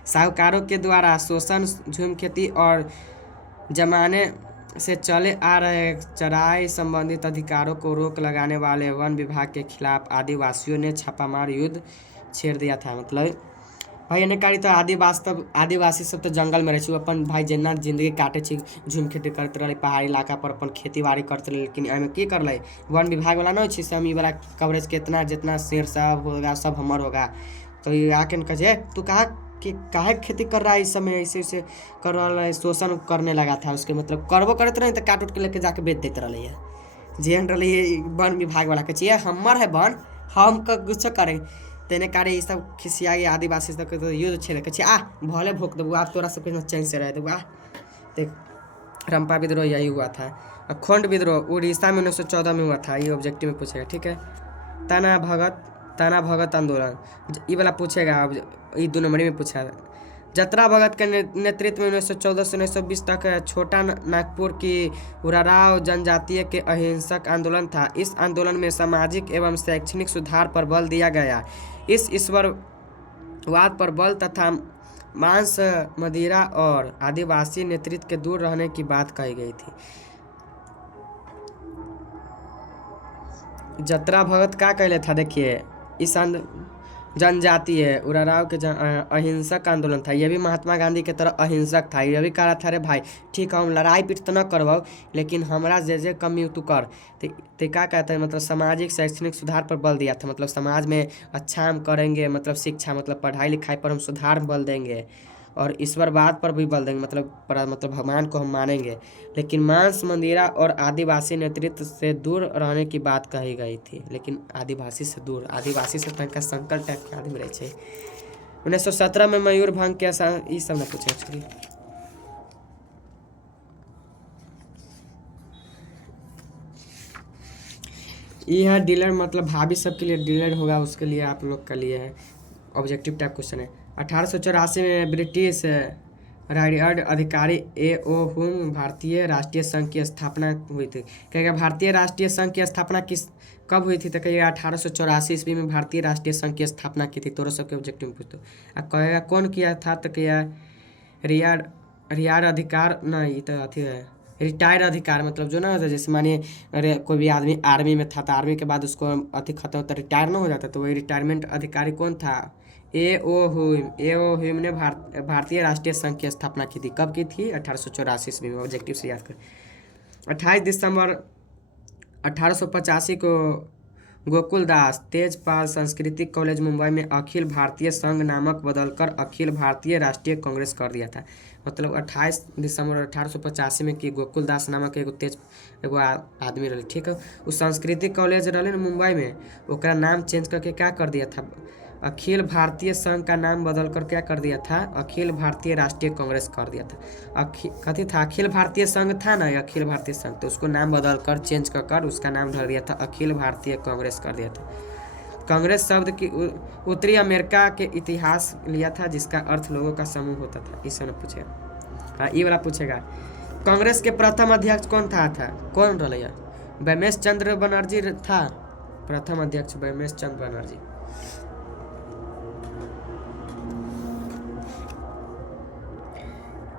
साहूकारों के द्वारा शोषण, झूम खेती और जमाने से चले आ रहे चराई संबंधित अधिकारों को रोक लगाने वाले वन विभाग के खिलाफ आदिवासियों ने छापामार युद्ध छेड़ दिया था। मतलब भाई एने कारी तो आदिवासी सब तो जंगल में रहे, अपन भाई जेना जिंदगी काटे छी, झूम खेती करते रहे, पहाड़ी इलाका पर अपन खेती बाड़ी करते रहे। लेकिन एमे की कर ले वन विभाग वाला नहीं से हम ई वाला कवरेज कितना जितना शेर सब होगा सब हमर होगा। तो ये आके कहे तू काहे खेती कर रहा है, इस समय ऐसे कर रहा है, शोषण करने लगा था उसके। मतलब करबो करते रहे तो काट उठ के लेके जाके बेच देते रहे है। जेहन रही वन विभाग वाला कहे हमर है वन, हम कुछ करें तेने कार्य ये सब खिसिया गया आदिवासी सब के तो युद्ध छेड़े कहे आ भले भोग देबू, आप तोरा सबके चैन से रह देबू। देख रंपा विद्रोह यही हुआ था। खोंड विद्रोह उड़ीसा में 1914 में हुआ था। ये ऑब्जेक्टिव में पूछेगा। ठीक है, ताना भगत आंदोलन ये वाला पूछेगा। अब ये 2 नंबर में पूछा। जतरा भगत के नेतृत्व में 1914 से 1920 तक छोटा नागपुर की उराराव जनजातीय के अहिंसक आंदोलन था। इस आंदोलन में सामाजिक एवं शैक्षणिक सुधार पर बल दिया गया। इस ईश्वरवाद पर बल तथा मांस, मदिरा और आदिवासी नेतृत्व के दूर रहने की बात कही गई थी। जतरा भगत क्या कहले था? देखिए इस जनजाति है उराराव के अहिंसक आंदोलन था। यह भी महात्मा गांधी के तरह अहिंसक था। यह भी कह रहा था अरे भाई ठीक है हम लड़ाई पीट तो न करवाओ, लेकिन हमारा जे कमी तू कर। तो क्या कहते हैं? मतलब सामाजिक शैक्षणिक सुधार पर बल दिया था। मतलब समाज में अच्छा हम करेंगे, मतलब शिक्षा मतलब पढ़ाई लिखाई पर हम सुधार बल देंगे और ईश्वरवाद पर भी बल देंगे, मतलब भगवान को हम मानेंगे। लेकिन मांस, मंदिरा और आदिवासी नेतृत्व से दूर रहने की बात कही गई थी। लेकिन आदिवासी से दूर, आदिवासी से तनका संकल टाइप के आदमी रहे छे। 1917 में मयूरभंग के ई सब न पूछे छोड़ी। यह डीलर मतलब भाभी सब के लिए डीलर होगा, उसके लिए आप लोग के लिए है ऑब्जेक्टिव टाइप क्वेश्चन है। 1884 में ब्रिटिश राइडर्ड अधिकारी A.O. हुम भारतीय राष्ट्रीय संघ की स्थापना हुई थी। कहेगा भारतीय राष्ट्रीय संघ की स्थापना कब हुई थी? तो कहिएगा 1884 ईस्वी में भारतीय राष्ट्रीय संघ की स्थापना की थी। तोरो सबके ऑब्जेक्टिव में पूछते कहेगा कौन किया था? तो कहिएगा रियार अधिकार नहीं, तो अथी है रिटायर अधिकार। मतलब जो ना जैसे मानिए अरे कोई भी आदमी आर्मी में था तो आर्मी के बाद उसको अथी खत्म होता रिटायर ना हो जाता, तो वही रिटायरमेंट अधिकारी कौन था? A.O. हुम ने भारतीय राष्ट्रीय संघ की स्थापना की थी। कब की थी? 1884 ईस्वी में। ऑब्जेक्टिव से याद कर। 28 दिसंबर 1885 को गोकुलदास तेजपाल सांस्कृतिक कॉलेज मुंबई में अखिल भारतीय संघ नामक बदलकर अखिल भारतीय राष्ट्रीय कांग्रेस कर दिया था। मतलब 28 दिसंबर 1885 में कि गोकुलदास नामक एगो आदमी रहे। ठीक है, उस सांस्कृतिक कॉलेज रहे ना मुंबई में, ओकरा नाम चेंज करके क्या कर दिया था? अखिल भारतीय संघ का नाम बदल कर क्या कर दिया था? अखिल भारतीय राष्ट्रीय कांग्रेस कर दिया था। कथी था? अखिल भारतीय संघ था ना, अखिल भारतीय संघ, तो उसको नाम बदल कर चेंज कर उसका नाम धर दिया था अखिल भारतीय कांग्रेस कर दिया था। कांग्रेस शब्द की उत्तरी अमेरिका के इतिहास लिया था, जिसका अर्थ लोगों का समूह होता था। इस समय पूछेगा। हाँ ये वाला पूछेगा। कांग्रेस के प्रथम अध्यक्ष कौन था? कौन रहा? बैमेश चंद्र बनर्जी था प्रथम अध्यक्ष, बैमेश चंद्र बनर्जी।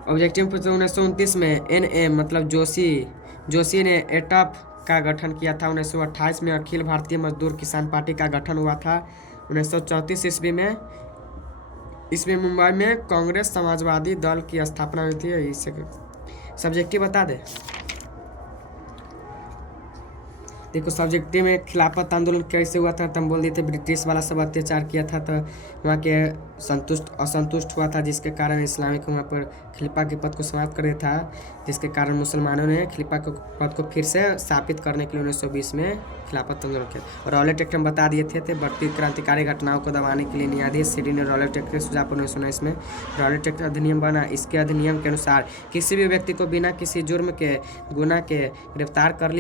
ऑब्जेक्टिव पूछते 1929 में NA मतलब जोशी ने एटअप का गठन किया था। 1928 में अखिल भारतीय मजदूर किसान पार्टी का गठन हुआ था। 1934 ईस्वी में मुंबई में कांग्रेस समाजवादी दल की स्थापना हुई थी। इसे सब्जेक्टिव बता दे। देखो सब्जेक्टिव में खिलाफत आंदोलन कैसे हुआ था, तो हम बोल दिए थे ब्रिटिश वाला सब अत्याचार किया था, तो वहाँ के असंतुष्ट हुआ था, जिसके कारण इस्लामिक वहाँ पर खलीफा के पद को समाप्त कर दिया था, जिसके कारण मुसलमानों ने खलीफा के पद को फिर से स्थापित करने के लिए 1920 में खिलाफत आंदोलन किया। और रॉलेट एक्ट हम बता दिए थे बढ़ती क्रांतिकारी घटनाओं को दबाने के लिए न्यायाधीश सीडी ने रॉलेट एक्ट के सुझाव 1919 में रॉलेट एक्ट अधिनियम बना। इसके अधिनियम के अनुसार किसी भी व्यक्ति को बिना किसी जुर्म के गुनाह के गिरफ्तार कर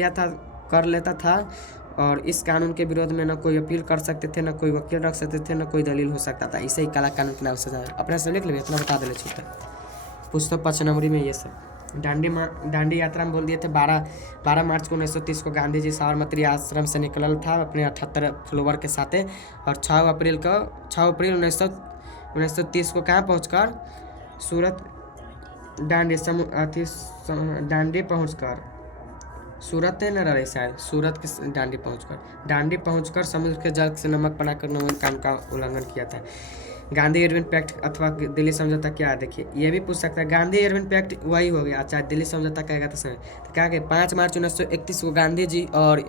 लेता था, और इस कानून के विरोध में न कोई अपील कर सकते थे, न कोई वकील रख सकते थे, न कोई दलील हो सकता था। इसे ही काला कानून के नाम से जाना। अपने से लिख लेंगे, इतना बता देना छूटा पुस्तक 5 नंबरी में ये सब। दांडी यात्रा में बोल दिए थे 12 मार्च को 1930 को गांधी जी साबरमती आश्रम से निकलल था अपने 78 फॉलोवर के साथ, और 6 अप्रैल 1930 को कहाँ पहुँचकर सूरत दांडी पहुँचकर सूरत न रहे शायद, सूरत के दांडी पहुंचकर समुद्र के जल से नमक बनाकर नोवेल कानून का उल्लंघन किया था। गांधी इरविन पैक्ट अथवा दिल्ली समझौता क्या है, देखिए ये भी पूछ सकता है। गांधी इरविन पैक्ट वही हो गया। अच्छा, दिल्ली समझौता कहेगा तो क्या कि 5 मार्च 1931 को गांधी जी और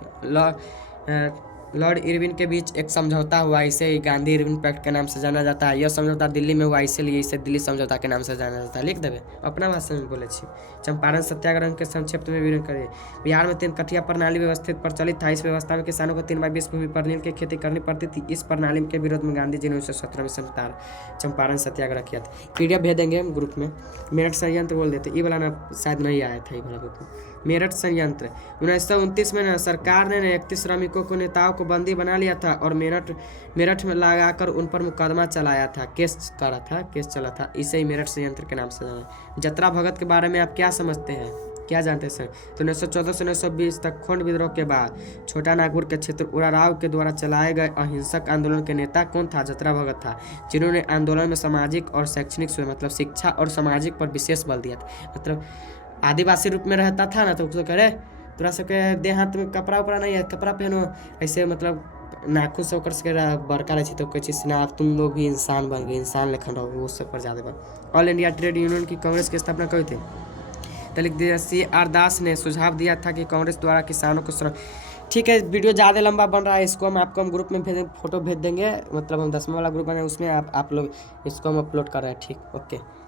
लॉर्ड इरविन के बीच एक समझौता हुआ, इसे ही गांधी इरविन पैक्ट के नाम से जाना जाता है। यह समझौता दिल्ली में हुआ, इसीलिए इसे दिल्ली समझौता के नाम से जाना जाता है। लिख देवे, अपना भाषा में बोले छी। चंपारण सत्याग्रह के संक्षिप्त में विवरण करिए। बिहार में 3 कठिया प्रणाली व्यवस्थित प्रचलित था। इस व्यवस्था में किसानों को 3/20 भूमि पर नील की खेती करनी पड़ती थी। इस प्रणाली के विरोध में गांधी जी ने 1917 में चंपारण सत्याग्रह किया था। पीडीएफ भेज देंगे हम ग्रुप में। मेरठ संयंत्र बोल देते, ये वाला ना शायद नहीं आया था, ये वाला बुक में। मेरठ संयंत्र 1929 में सरकार ने 31 श्रमिकों को नेताओं को बंदी बना लिया था और मेरठ में लगाकर उन पर मुकदमा चलाया था, केस चला था। इसे ही मेरठ संयंत्र के नाम से जाना। जतरा भगत के बारे में आप क्या समझते हैं, क्या जानते हैं सर? तो 1914 से 1920 तक खोंड विद्रोह के बाद छोटा नागपुर के क्षेत्र उराराव के द्वारा चलाए गए अहिंसक आंदोलन के नेता कौन था? जतरा भगत था, जिन्होंने आंदोलन में सामाजिक और शैक्षणिक मतलब शिक्षा और सामाजिक पर विशेष बल दिया था। मतलब आदिवासी रूप में रहता था ना, तो उसको करे तोरा सबके देह हाथ में कपड़ा उपड़ा नहीं है, कपड़ा पहनो, ऐसे मतलब नाखून से होकर सके बड़का रहे तो कोई चीज़ ना, तुम लोग भी इंसान बन गए, इंसान लेखन रहो, वो सब पर ज़्यादा बन। ऑल इंडिया ट्रेड यूनियन की कांग्रेस की स्थापना कभी थे? तो लिख दिया C.R. दास ने सुझाव दिया था कि कांग्रेस द्वारा किसानों को ठीक है, वीडियो ज़्यादा लंबा बन रहा है, इसको हम ग्रुप में फोटो भेज देंगे। मतलब हम 10वां वाला ग्रुप है उसमें आप लोग इसको हम अपलोड कर रहे हैं। ठीक, ओके।